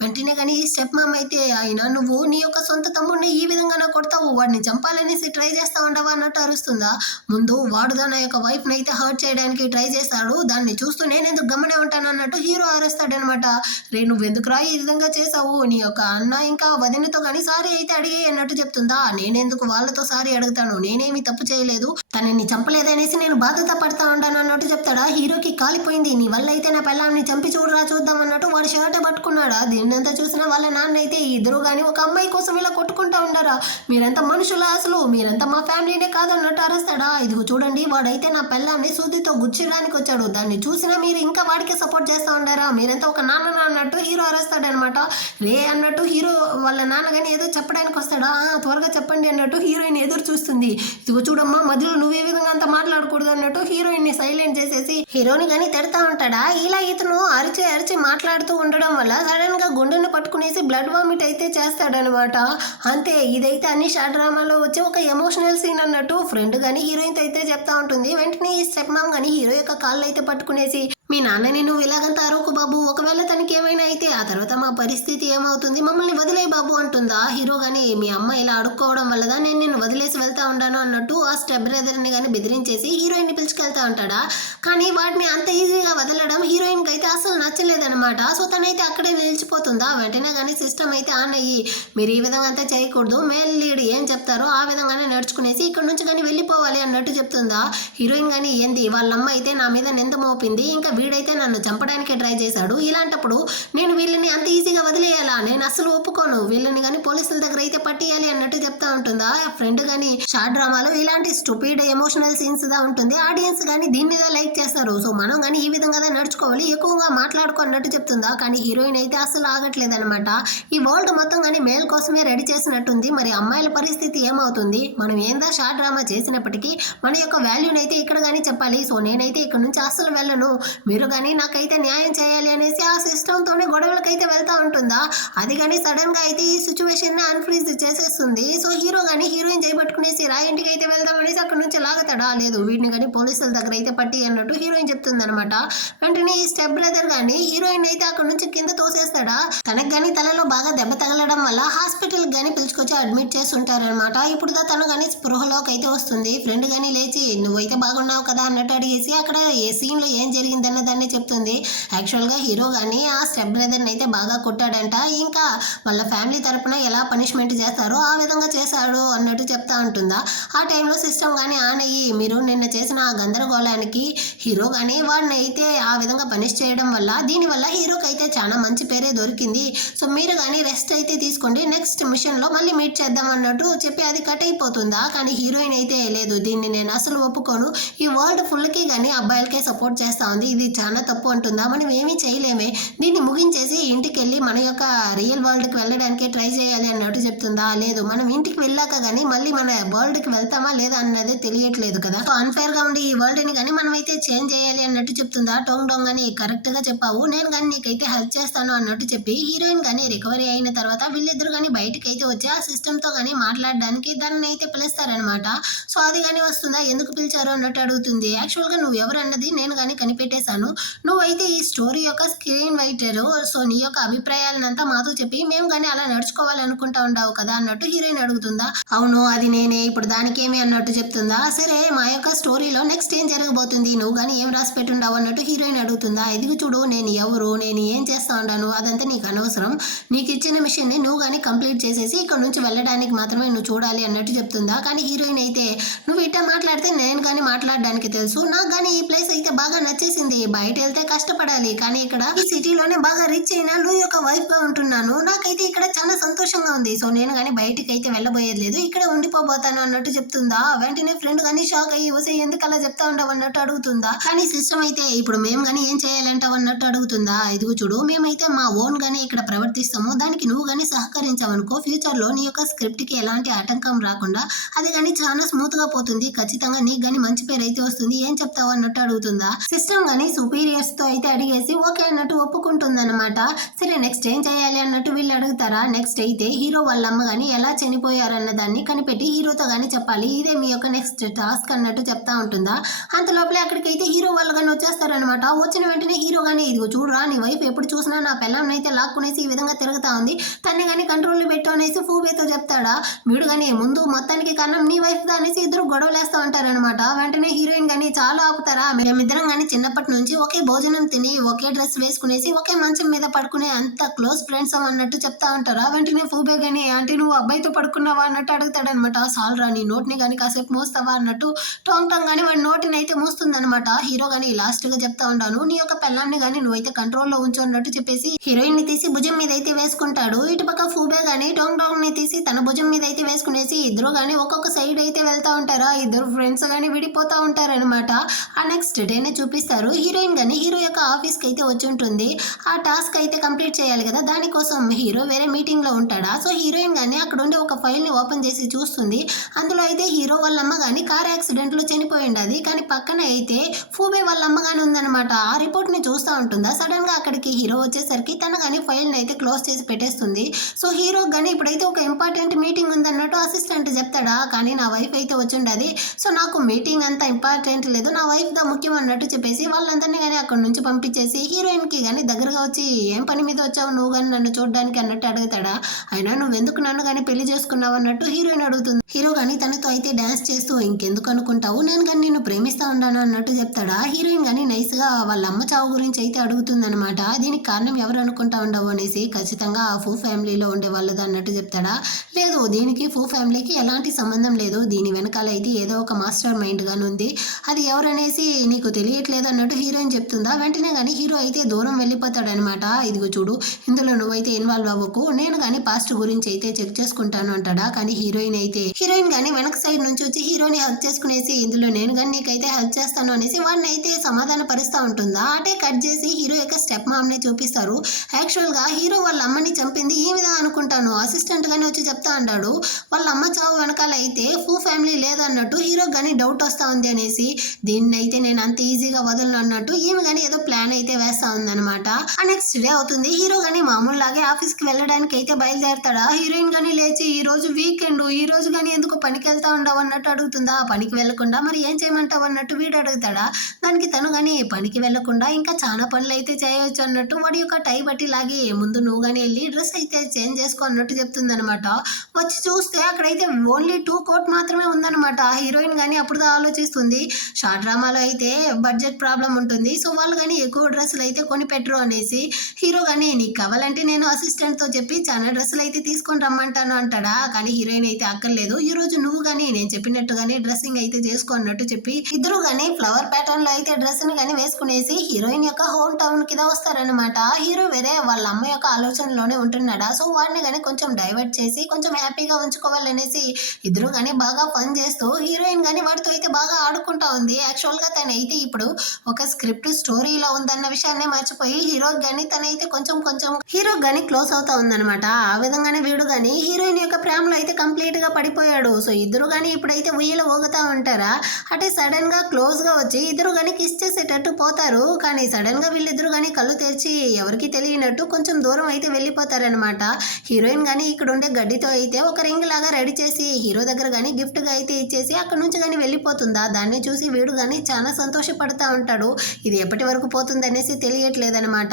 వెంటనే కానీ ఈ స్టెప్ మామ్ అయితే, అయినా నువ్వు నీ యొక్క సొంత తమ్ముడిని ఈ విధంగా కొడతావు, వాడిని చంపాలనేసి ట్రై చేస్తా ఉండవా అన్నట్టు అరుస్తుందా. ముందు వాడుదా నా యొక్క వైఫ్ ని అయితే హర్ట్ చేయడానికి ట్రై చేస్తాడు, దాన్ని చూస్తూ నేనెందుకు గమనే ఉంటాను అన్నట్టు హీరో అరుస్తాడనమాట. రే నువ్వెందుకు రా ఈ విధంగా చేసావు, నీ యొక్క అన్న ఇంకా వదినతో కానీ సారీ అయితే అడిగే అన్నట్టు చెప్తుందా. నేనెందుకు వాళ్ళతో సారీ అడుగుతాను, నేనేమి తప్పు చేయలేదు, తనని చంపలేదనేసి నేను బాధ్యత పడతా ఉంటాను అన్నట్టు చెప్తాడా. హీరోకి కాలిపోయింది, నీ వల్ల అయితే నా పిల్లాన్ని చంపి చూడరా చూద్దాం అన్నట్టు వాడు షర్ట్ పట్టుకున్నాడా. దీన్నంతా చూసిన వాళ్ళ నాన్న అయితే ఇద్దరు కానీ ఒక అమ్మాయి కోసం ఇలా కొట్టుకుంటా ఉండరా, మీరంతా మనుషులా అసలు, మీరంతా మా ఫ్యామిలీనే కాదన్నట్టు అరుస్తాడా. ఇదిగో చూడండి వాడైతే నా పిల్లాన్ని సూదితో గుచ్చడానికి వచ్చాడు, దాన్ని చూసినా మీరు ఇంకా వాడికే సపోర్ట్ చేస్తా ఉండారా, మీరంతా ఒక నాన్న అన్నట్టు హీరో అరుస్తాడనమాట. రే అన్నట్టు హీరో వాళ్ళ నాన్న కానీ ఏదో చెప్పడానికి వస్తాడా. త్వరగా చెప్పండి అన్నట్టు హీరోయిన్ ఎదురు చూస్తుంది. ఇదిగో చూడమ్మా మధ్యలో నువ్వు ఏ విధంగా అంత మాట్లాడకూడదు అన్నట్టు హీరోయిన్ ని సైలెంట్ చేసేసి హీరోని కానీ తిడతా ఉంటాడా. ఇలా ఇతను అరిచి అరిచి మాట్లాడుతూ ఉండడం వల్ల సడన్ గా గుండెను పట్టుకునేసి బ్లడ్ వామిట్ అయితే చేస్తాడనమాట. అంతే, ఇదైతే అన్ని షార్ట్ డ్రామాలో వచ్చే ఒక ఎమోషనల్ సీన్ అన్నట్టు ఫ్రెండ్ కానీ హీరోయిన్ తో అయితే చెప్తా ఉంటుంది. వెంటనే ఈ స్టెప్ మామ్ కానీ హీరో యొక్క కాళ్ళు అయితే పట్టుకునేసి, మీ నాన్నని నువ్వు ఇలాగంతా అరవకు బాబు, ఒకవేళ తనకి ఏమైనా అయితే ఆ తర్వాత మా పరిస్థితి ఏమవుతుంది, మమ్మల్ని వదిలే బాబు అంటుందా. హీరో కానీ మీ అమ్మ ఇలా అడుక్కోవడం వల్లదా నేను నిన్ను వదిలేసి వెళ్తా ఉంటాను అన్నట్టు ఆ స్టెప్ బ్రదర్ని కానీ బెదిరించేసి హీరోయిన్ ని పిలుచుకెళ్తా ఉంటాడా. కానీ వాటిని అంత ఈజీగా వదలడం హీరోయిన్ కి అయితే అసలు నచ్చలేదనమాట. సో తనైతే అక్కడే నిలిచిపోతుందా. వెంటనే కానీ సిస్టమ్ అయితే ఆన్ అయ్యి, మీరు ఈ విధంగా అంతా చేయకూడదు, మేల్ లీడ్ ఏం చెప్తారో ఆ విధంగానే నడుచుకునేసి ఇక్కడ నుంచి కానీ వెళ్ళిపోవాలి అన్నట్టు చెప్తుందా. హీరోయిన్ కానీ ఏంది వాళ్ళమ్మ అయితే నా మీద నింద మోపింది, ఇంకా వీడైతే నన్ను చంపడానికి ట్రై చేశాడు, ఇలాంటప్పుడు నేను వీళ్ళని అంత ఈజీగా వదిలేయాలా, నేను అసలు ఒప్పుకోను, వీళ్ళని కానీ పోలీసుల దగ్గర అయితే పట్టియాలి అన్నట్టు చెప్తా ఉంటుందా. ఫ్రెండ్ కానీ షార్ట్ డ్రామాలో ఇలాంటి స్టూపిడ్ ఎమోషనల్ సీన్స్ దా ఉంటుంది, ఆడియన్స్ కానీ దీన్ని లైక్ చేస్తారు. సో మనం కానీ ఈ విధంగా నడుచుకోవాలి, ఎక్కువగా మాట్లాడుకున్నట్టు చెప్తుందా. కానీ హీరోయిన్ అయితే అసలు ఆగట్లేదు అనమాట. ఈ వరల్డ్ మొత్తం కానీ మేల్ కోసమే రెడీ చేసినట్టుంది, మరి అమ్మాయిల పరిస్థితి ఏమవుతుంది. మనం ఏందా షార్ట్ డ్రామా చేసినప్పటికీ మన యొక్క వాల్యూని అయితే ఇక్కడ కానీ చెప్పాలి. సో నేనైతే ఇక్కడ నుంచి అసలు వెళ్ళను, మీరు కానీ నాకైతే న్యాయం చేయాలి అనేసి ఆ సిస్టంతోనే గొడవలకైతే వెళ్తా ఉంటుందా. అది కానీ సడన్ గా అయితే ఈ సిచ్యువేషన్ ని అన్ఫ్రీజ్ చేసేస్తుంది. సో హీరో కానీ హీరోయిన్ చేయబట్టుకునేసి రా ఇంటికి అయితే వెళ్దాం అనేసి అక్కడ నుంచి లాగతాడా. లేదు వీటిని కానీ పోలీసుల దగ్గర అయితే పట్టి అన్నట్టు హీరోయిన్ చెప్తుంది అనమాట. వెంటనే ఈ స్టెప్ బ్రదర్ కానీ హీరోయిన్ అయితే అక్కడ నుంచి కింద తోసేస్తాడా. తనకు కానీ తలలో బాగా దెబ్బ తగలడం వల్ల హాస్పిటల్ కానీ పిలుచుకొచ్చి అడ్మిట్ చేస్తుంటారనమాట. ఇప్పుడు తను కానీ స్పృహలోకి అయితే వస్తుంది. ఫ్రెండ్ కానీ లేచి నువ్వైతే బాగున్నావు కదా అన్నట్టు అడిగేసి అక్కడ ఏ సీన్ లో ఏం జరిగిందన్న దాన్ని చెప్తుంది. యాక్చువల్గా హీరో కానీ ఆ స్టెప్ బ్రదర్ని అయితే బాగా కొట్టాడంట, ఇంకా వాళ్ళ ఫ్యామిలీ తరపున ఎలా పనిష్మెంట్ చేస్తారో ఆ విధంగా చేశాడు అన్నట్టు చెప్తా ఉంటుందా. ఆ టైంలో సిస్టమ్ కానీ ఆన్ అయ్యి మీరు నిన్న చేసిన ఆ గందరగోళానికి హీరో కానీ వాడిని అయితే ఆ విధంగా పనిష్ చేయడం వల్ల దీనివల్ల హీరోకి అయితే చాలా మంచి పేరే దొరికింది, సో మీరు కానీ రెస్ట్ అయితే తీసుకోండి, నెక్స్ట్ మిషన్లో మళ్ళీ మీట్ చేద్దాం అన్నట్టు చెప్పి అది కట్ అయిపోతుందా. కానీ హీరోయిన్ అయితే లేదు, దీన్ని నేను అసలు ఒప్పుకోను, ఈ వరల్డ్ ఫుల్కి కానీ అబ్బాయిలకే సపోర్ట్ చేస్తా ఉంది, ఇది చాలా తప్పు అంటుందా, మనం ఏమీ చేయలేమే, దీన్ని ముగించేసి ఇంటికి వెళ్ళి మన యొక్క రియల్ వరల్డ్కి వెళ్ళడానికే ట్రై చేయాలి అన్నట్టు చెప్తుందా. లేదు, మనం ఇంటికి వెళ్ళాక కానీ మళ్ళీ మన వరల్డ్కి వెళ్తామా లేదా అన్నది తెలియట్లేదు కదా, సో అన్ఫేర్ గా ఉండి ఈ వరల్డ్ ని కానీ మనం అయితే చేంజ్ చేయాలి అన్నట్టు చెప్తుందా. టోంగ్ డోంగ్ అని కరెక్ట్ గా చెప్పావు, నేను కానీ నీకైతే హెల్ప్ చేస్తాను అన్నట్టు చెప్పి హీరోయిన్ కానీ రికవరీ అయిన తర్వాత వీళ్ళిద్దరు కానీ బయటకి అయితే వచ్చి ఆ సిస్టమ్ తో కానీ మాట్లాడడానికి దాన్ని అయితే పిలుస్తారనమాట. సో అది కానీ వస్తుందా, ఎందుకు పిలిచారు అన్నట్టు అడుగుతుంది. యాక్చువల్ గా నువ్వు ఎవరు అన్నది నేను కానీ కనిపెట్టేశాను, నువ్వైతే ఈ స్టోరీ యొక్క స్క్రీన్ రైటర్, సో నీ యొక్క అభిప్రాయాలనంతా మాతో చెప్పి మేము కానీ అలా నడుచుకోవాలనుకుంటా ఉండవు కదా అన్నట్టు హీరోయిన్ అడుగుతుందా. అవును అది నేనే, ఇప్పుడు దానికేమి అన్నట్టు చెప్తుందా. సరే మా యొక్క స్టోరీలో నెక్స్ట్ ఏం జరగబోతుంది, నువ్వు కానీ ఏం రాసి పెట్టుండవు అన్నట్టు హీరోయిన్ అడుగుతుందా. ఇదిగో చూడు, నేను ఎవరు, నేను ఏం చేస్తా ఉన్నాను అదంతా నీకు అనవసరం, నీకు ఇచ్చిన మిషన్ ని నువ్వు కానీ కంప్లీట్ చేసేసి ఇక్కడ నుంచి వెళ్ళడానికి మాత్రమే నువ్వు చూడాలి అన్నట్టు చెప్తుందా. కానీ హీరోయిన్ అయితే నువ్వు ఇట్లా మాట్లాడితే నేను కానీ మాట్లాడడానికి తెలుసు, నాకు కానీ ఈ ప్లేస్ అయితే బాగా నచ్చేసింది, బయట వెళ్తే కష్టపడాలి కానీ ఇక్కడ ఈ సిటీలోనే బాగా రిచ్ అయిన లూ యొక్క వైఫ్ గా ఉంటున్నాను, నాకైతే ఇక్కడ చాలా సంతోషంగా ఉంది, సో నేను కానీ బయటికి అయితే వెళ్ళబోయేది లేదు, ఇక్కడ ఉండిపోబోతాను అన్నట్టు చెప్తుందా. వెంటనే ఫ్రెండ్ కానీ షాక్ అయ్యి వసే ఎందుకు అలా చెప్తా ఉండవు అన్నట్టు అడుగుతుందా. కానీ సిస్టమ్ అయితే ఇప్పుడు మేము కానీ ఏం చేయాలంటావు అన్నట్టు అడుగుతుందా. ఇదిగో చూడు, మేమైతే మా ఓన్ గానీ ఇక్కడ ప్రవర్తిస్తాము, దానికి నువ్వు కానీ సహకరించావనుకో ఫ్యూచర్ లో నీ యొక్క స్క్రిప్ట్ కి ఎలాంటి ఆటంకం రాకుండా అది కానీ చాలా స్మూత్ గా పోతుంది, ఖచ్చితంగా నీకు కానీ మంచి పేరు అయితే వస్తుంది, ఏం చెప్తావు అన్నట్టు అడుగుతుందా. సిస్టమ్ గానీ సుపీరియర్స్ తో అయితే అడిగేసి ఓకే అన్నట్టు ఒప్పుకుంటుందన్నమాట. సరే నెక్స్ట్ ఏం చేయాలి అన్నట్టు వీళ్ళు అడుగుతారా. నెక్స్ట్ అయితే హీరో వాళ్ళ అమ్మ గానీ ఎలా చనిపోయారన్న దాన్ని కనిపెట్టి హీరోతో గానీ చెప్పాలి, ఇదే మీ యొక్క నెక్స్ట్ టాస్క్ అన్నట్టు చెప్తా ఉంటుందా. అంత లోపలే అక్కడికైతే హీరో వాళ్ళు కానీ వచ్చేస్తారనమాట. వచ్చిన వెంటనే హీరో గానీ ఇదిగో చూడరా, నీ వైఫ్ ఎప్పుడు చూసినా నా పిల్లని అయితే లాక్కునేసి ఈ విధంగా తిరుగుతా ఉంది, తన్ని కానీ కంట్రోల్ పెట్టు అనేసి ఫూబేతో చెప్తాడా. వీడు కానీ ముందు మొత్తానికి కారణం నీ వైఫ్ దా అనేసి ఇద్దరు గొడవలేస్తా ఉంటారనమాట. వెంటనే హీరోయిన్ కానీ చాలా ఆపుతారా, మేమిద్దరం కానీ చిన్నప్పటి నుంచి ఒకే భోజనం తిని ఒకే డ్రెస్ వేసుకునేసి ఒకే మంచం మీద పడుకునే అంత క్లోజ్ ఫ్రెండ్స్ అన్నట్టు చెప్తా ఉంటారా. వెంటనే ఫూబే గానీ ఆంటీ నువ్వు అబ్బాయితో పడుకున్నావా అన్నట్టు అడుగుతాడనమాట. సాల్రా నీ నోటిని కానీ కాసేపు మూస్తావా అన్నట్టు టోంగ్ టాంగ్ కానీ వాడి నోటిని అయితే మూస్తుందనమాట. హీరో గానీ లాస్ట్ గా చెప్తా ఉంటాను, నీ యొక్క పిల్లాన్ని కానీ నువ్వైతే కంట్రోల్లో ఉంచు అన్నట్టు చెప్పేసి హీరోయిన్ ని తీసి భుజం మీద అయితే వేసుకుంటాడు. ఇటుపక్క ఫూబే గానీ టోంగ్ టాంగ్ ని తీసి తన భుజం మీద అయితే వేసుకునేసి ఇద్దరు గానీ ఒక్కొక్క సైడ్ అయితే వెళ్తా ఉంటారా. ఇద్దరు ఫ్రెండ్స్ గానీ విడిపోతా ఉంటారనమాట. ఆ నెక్స్ట్ డేనే చూపిస్తారు. హీరోయిన్ గానీ హీరో యొక్క ఆఫీస్ కి అయితే వచ్చి ఉంటుంది, ఆ టాస్క్ అయితే కంప్లీట్ చేయాలి కదా, దానికోసం హీరో వేరే మీటింగ్ లో ఉంటాడా. సో హీరోయిన్ గానీ అక్కడ ఉండే ఒక ఫైల్ ని ఓపెన్ చేసి చూస్తుంది, అందులో అయితే హీరో వాళ్ళ అమ్మ గానీ కార్ యాక్సిడెంట్ లో చనిపోయి ఉండదు, కానీ పక్కన అయితే ఫూబే వాళ్ళ అమ్మ గానీ ఉందన్నమాట. ఆ రిపోర్ట్ ని చూస్తూ ఉంటుందా. సడన్ గా అక్కడికి హీరో వచ్చేసరికి తన గానీ ఫైల్ ని అయితే క్లోజ్ చేసి పెట్టేస్తుంది. సో హీరో గానీ ఇప్పుడైతే ఒక ఇంపార్టెంట్ మీటింగ్ ఉందన్నట్టు అసిస్టెంట్ చెప్తాడా. కానీ నా వైఫ్ అయితే వచ్చి ఉండదు, సో నాకు మీటింగ్ అంత ఇంపార్టెంట్ లేదు, నా వైఫ్ దా ముఖ్యం అన్నట్టు చెప్పేసి వాళ్ళందరినీ కానీ అక్కడ నుంచి పంపించేసి హీరోయిన్ కి కానీ దగ్గరగా వచ్చి ఏం పని మీద వచ్చావు నువ్వు కానీ నన్ను చూడడానికి అన్నట్టు అడుగుతాడా. అయినా నువ్వు ఎందుకు నన్ను కానీ పెళ్లి చేసుకున్నావు అన్నట్టు హీరోయిన్ అడుగుతుంది. హీరో కానీ తనతో అయితే డాన్స్ చేస్తూ ఇంకెందుకు అనుకుంటావు, నేను కానీ నిన్ను ప్రేమిస్తా ఉన్నాను అన్నట్టు చెప్తాడా. హీరోయిన్ కానీ నైస్ గా వాళ్ళ అమ్మ చావు గురించి అయితే అడుగుతుంది అనమాట. దీనికి కారణం ఎవరు అనుకుంటా ఉండవు అనేసి ఖచ్చితంగా ఆ ఫూ ఫ్యామిలీలో ఉండే వాళ్ళది అన్నట్టు చెప్తాడా. లేదు, దీనికి ఫూ ఫ్యామిలీకి ఎలాంటి సంబంధం లేదు, దీని వెనకాల అయితే ఏదో ఒక మాస్టర్ మైండ్ గాని ఉంది, అది ఎవరనేసి నీకు తెలియట్లేదు అన్నట్టు హీరోయిన్ చెప్తుందా. వెంటనే కానీ హీరో అయితే దూరం వెళ్ళిపోతాడనమాట. ఇదిగో చూడు, ఇందులో నువ్వైతే ఇన్వాల్వ్ అవ్వకు, నేను కానీ పాస్ట్ గురించి అయితే చెక్ చేసుకుంటాను అంటాడా. కానీ హీరోయిన్ కానీ వెనక సైడ్ నుంచి వచ్చి హీరోని హెల్ప్ చేసుకునేసి ఇందులో నేను కానీ నీకైతే హెల్ప్ చేస్తాను అనేసి వాడిని అయితే సమాధాన పరుస్తూ ఉంటుందా. అటే కట్ చేసి హీరో యొక్క స్టెప్ మామ్ ని చూపిస్తారు. యాక్చువల్ గా హీరో వాళ్ళ అమ్మని చంపింది ఈ విధంగా అనుకుంటాను, అసిస్టెంట్ గానీ వచ్చి చెప్తా అంటాడు. వాళ్ళ అమ్మ చావు వెనకాల అయితే ఫూ ఫ్యామిలీ లేదన్నట్టు హీరో కానీ డౌట్ వస్తా ఉంది అనేసి, దీన్ని అయితే నేను అంత ఈజీగా వదలను అన్నట్టు ఈమె కానీ ఏదో ప్లాన్ అయితే వేస్తా ఉందన్నమాట. ఆ నెక్స్ట్ డే అవుతుంది. హీరో కానీ మామూలులాగే ఆఫీస్ కి వెళ్ళడానికి అయితే బయలుదేరతాడా. హీరోయిన్ కానీ లేచి ఈ రోజు వీకెండ్, ఈ రోజు కానీ ఎందుకు పనికి వెళ్తా ఉండవు అన్నట్టు అడుగుతుందా. పనికి వెళ్లకుండా మరి ఏం చేయమంటావు అన్నట్టు వీడు అడుగుతాడా. దానికి తను కానీ పనికి వెళ్లకుండా ఇంకా చాలా పనులు అయితే చేయవచ్చు అన్నట్టు వాడి యొక్క టై బట్టి లాగి ముందు నువ్వు కానీ వెళ్ళి డ్రెస్ అయితే చేంజ్ చేసుకో అన్నట్టు చెప్తుంది అనమాట. వచ్చి చూస్తే అక్కడైతే ఓన్లీ 2 కోట్ మాత్రమే ఉందన్నమాట. హీరోయిన్ కానీ అప్పుడు ఆలోచిస్తుంది, షార్ట్ డ్రామాలో అయితే బడ్జెట్ ప్రాబ్లం ఉంటుంది, సో వాళ్ళు కానీ ఎక్కువ డ్రెస్సులు అయితే కొని పెట్టరు అనేసి హీరో కానీ నీకు కావాలంటే నేను అసిస్టెంట్ తో చెప్పి చాలా డ్రెస్సులు అయితే తీసుకొని రమ్మంటాను అంటాడా. కానీ హీరోయిన్ అయితే అక్కర్లేదు, ఈ రోజు నువ్వు కానీ నేను చెప్పినట్టుగానే డ్రెస్సింగ్ అయితే చేసుకో అన్నట్టు చెప్పి ఇద్దరు కానీ ఫ్లవర్ ప్యాటర్న్ లో అయితే డ్రెస్ ని కానీ వేసుకునేసి హీరోయిన్ యొక్క హోమ్ టౌన్ కింద వస్తారనమాట. హీరో వేరే వాళ్ళ అమ్మ యొక్క ఆలోచనలోనే ఉంటున్నాడా. సో వాడిని కానీ కొంచెం డైవర్ట్ చేసి కొంచెం హ్యాపీగా ఉంచుకోవాలనేసి ఇద్దరు కానీ బాగా ఫన్ చేస్తూ హీరోయిన్ కానీ వాడితో అయితే బాగా ఆడుకుంటా ఉంది. యాక్చువల్ గా తనైతే ఇప్పుడు ఒక స్క్రిప్ట్ స్టోరీ ఇలా ఉందన్న విషయాన్ని మర్చిపోయి హీరో గాని తనైతే కొంచెం కొంచెం హీరో గాని క్లోజ్ అవుతా ఉందన్నమాట. ఆ విధంగానే వీడు గాని హీరోయిన్ యొక్క ప్రేమలో అయితే కంప్లీట్ గా పడిపోయాడు. సో ఇద్దరు గాని ఇప్పుడైతే ఉయ్యలో ఊగుతా ఉంటారా, అంటే సడన్ గా క్లోజ్ గా వచ్చి ఇద్దరు గాని కిస్ చేసేటట్టు పోతారు. కానీ సడన్ గా వీళ్ళిద్దరు గాని కళ్ళు తెరిచి ఎవరికి తెలియనట్టు కొంచెం దూరం అయితే వెళ్ళిపోతారనమాట. హీరోయిన్ గాని ఇక్కడ ఉండే గడ్డితో అయితే ఒక రింగ్ లాగా రెడీ చేసి హీరో దగ్గర గాని గిఫ్ట్ గా అయితే ఇచ్చేసి అక్కడ నుంచి గాని వెళ్ళిపోతుందా. దాన్ని చూసి వీడు గాని చాలా సంతోషపడతా ఉంటాడు. ఇది ఎప్పటి వరకు పోతుంది అనేసి తెలియట్లేదనమాట.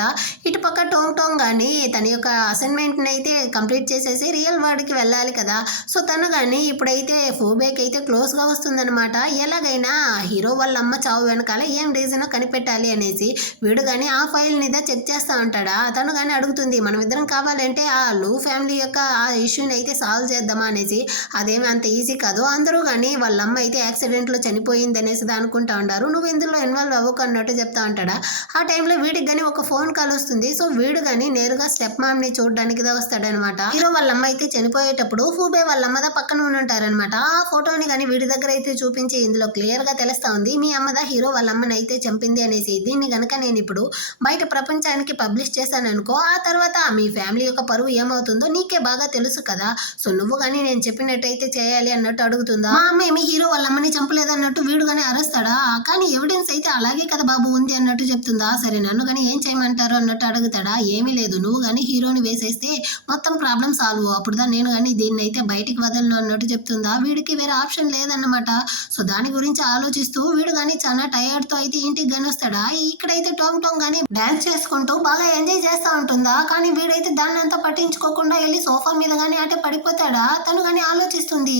ఇటు పక్క టోంగ్ టోంగ్ గాని తన యొక్క అసైన్మెంట్ ని అయితే కంప్లీట్ చేసేసి రియల్ వరల్డ్ కి వెళ్ళాలి కదా. సో తను గాని ఇప్పుడైతే ఫూబేక్ అయితే క్లోజ్ గా వస్తుందన్నమాట. ఎలాగైనా హీరో వాళ్ళ అమ్మ చావు వెనకాల ఏం రీజన్ కనిపెట్టాలి అనేసి వీడు గాని ఆ ఫైల్ మీద చెక్ చేస్తా ఉంటాడా. తను గాని అడుగుతుంది, మనం ఇద్దరం కావాలంటే ఆ లూ ఫ్యామిలీ యొక్క ఆ ఇష్యూని అయితే సాల్వ్ చేద్దామా అనేసి. అదేమి అంత ఈజీ కాదు, అందరూ కానీ వాళ్ళ అమ్మ అయితే యాక్సిడెంట్లో చనిపోయింది అనేసి అనుకుంటా ఉంటారు, నువ్వు ఇందులో ఇన్వాల్వ్ అవ్వకు అన్నట్టు చెప్తా ఉంటాడా. ఆ టైంలో వీడికి కానీ ఒక ఫోన్ కాల్ వస్తుంది. సో వీడు కానీ నేరుగా స్టెప్ మామ్ని చూడడానికి వస్తాడనమాట. హీరో వాళ్ళ అమ్మ అయితే చనిపోయేటప్పుడు ఫూబే వాళ్ళ అమ్మదా పక్కన ఉంటారనమాట. ఆ ఫోటోని కానీ వీడి దగ్గర అయితే చూపించి ఇందులో క్లియర్ గా తెలుస్తా ఉంది మీ అమ్మదా హీరో వాళ్ళ అమ్మని అయితే చంపింది అనేసి. దీన్ని గనక నేను ఇప్పుడు బయట ప్రపంచానికి పబ్లిష్ చేశాను అనుకో, ఆ తర్వాత మీ ఫ్యామిలీ యొక్క పరువు ఏమవుతుందో నీకే బాగా తెలుసు కదా. సో నువ్వు కానీ నేను చెప్పినట్టయితే చేయాలి అన్నట్టు అడుగుతుందా. మా అమ్మ ఏమి హీరో వాళ్ళ అమ్మని చంపలేదు అన్నట్టు వీడు కానీ అరుస్తాడా. కానీ ఎవిడెన్స్ అయితే అలాగే కదా బాబు ఉంది అన్నట్టు చెప్తుందా. సరే నన్ను కానీ ఏం చేయమంటారు అన్నట్టు అడుగుతాడా. ఏమీ లేదు, నువ్వు కానీ హీరోని వేసేస్తే మొత్తం ప్రాబ్లం సాల్వ్, అప్పుడుదా నేను కానీ దీన్ని అయితే బయటికి వదలను అన్నట్టు చెప్తుందా. వీడికి వేరే ఆప్షన్ లేదన్నమాట. సో దాని గురించి ఆలోచిస్తూ వీడు కానీ చాలా టైర్డ్ తో అయితే ఇంటికి కానీ వస్తాడా. ఇక్కడైతే టోంగ్ టోంగ్ కానీ డాన్స్ చేసుకుంటూ బాగా ఎంజాయ్ చేస్తా ఉంటుందా. కానీ వీడైతే దాన్ని అంతా పట్టించుకోకుండా వెళ్ళి సోఫా మీద కానీ అటే పడిపోతాడా. తను కానీ ఆలోచిస్తుంది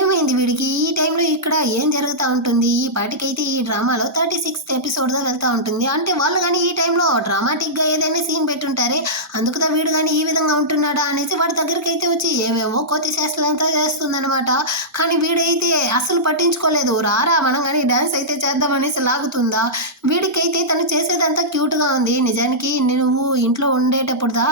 ఏమైంది వీడికి ఈ టైంలో ఇక్కడ ఏం జరుగుతూ ఉంటుంది. ఈ పాటికైతే ఈ డ్రామాలో 36th ఎపిసోడ్ గా వెళ్తా ఉంటుంది. అంటే వాళ్ళు కానీ ఈ టైంలో డ్రామాటిక్ గా ఏదైనా సీన్ పెట్టుంటారే, అందుకుదా వీడు కానీ ఈ విధంగా ఉంటున్నాడా అనేసి వాడి దగ్గరికి అయితే వచ్చి ఏవేవో కోతి చేష్టలంతా చేస్తుందనమాట. కానీ వీడైతే అస్సలు పట్టించుకోలేదు. రారా మనం కానీ డాన్స్ అయితే చేద్దాం అనేసి లాగుతుందా. వీడికైతే తను చేసేదంతా క్యూట్ గా ఉంది. నిజానికి నువ్వు ఇంట్లో ఉండేటప్పుడుదా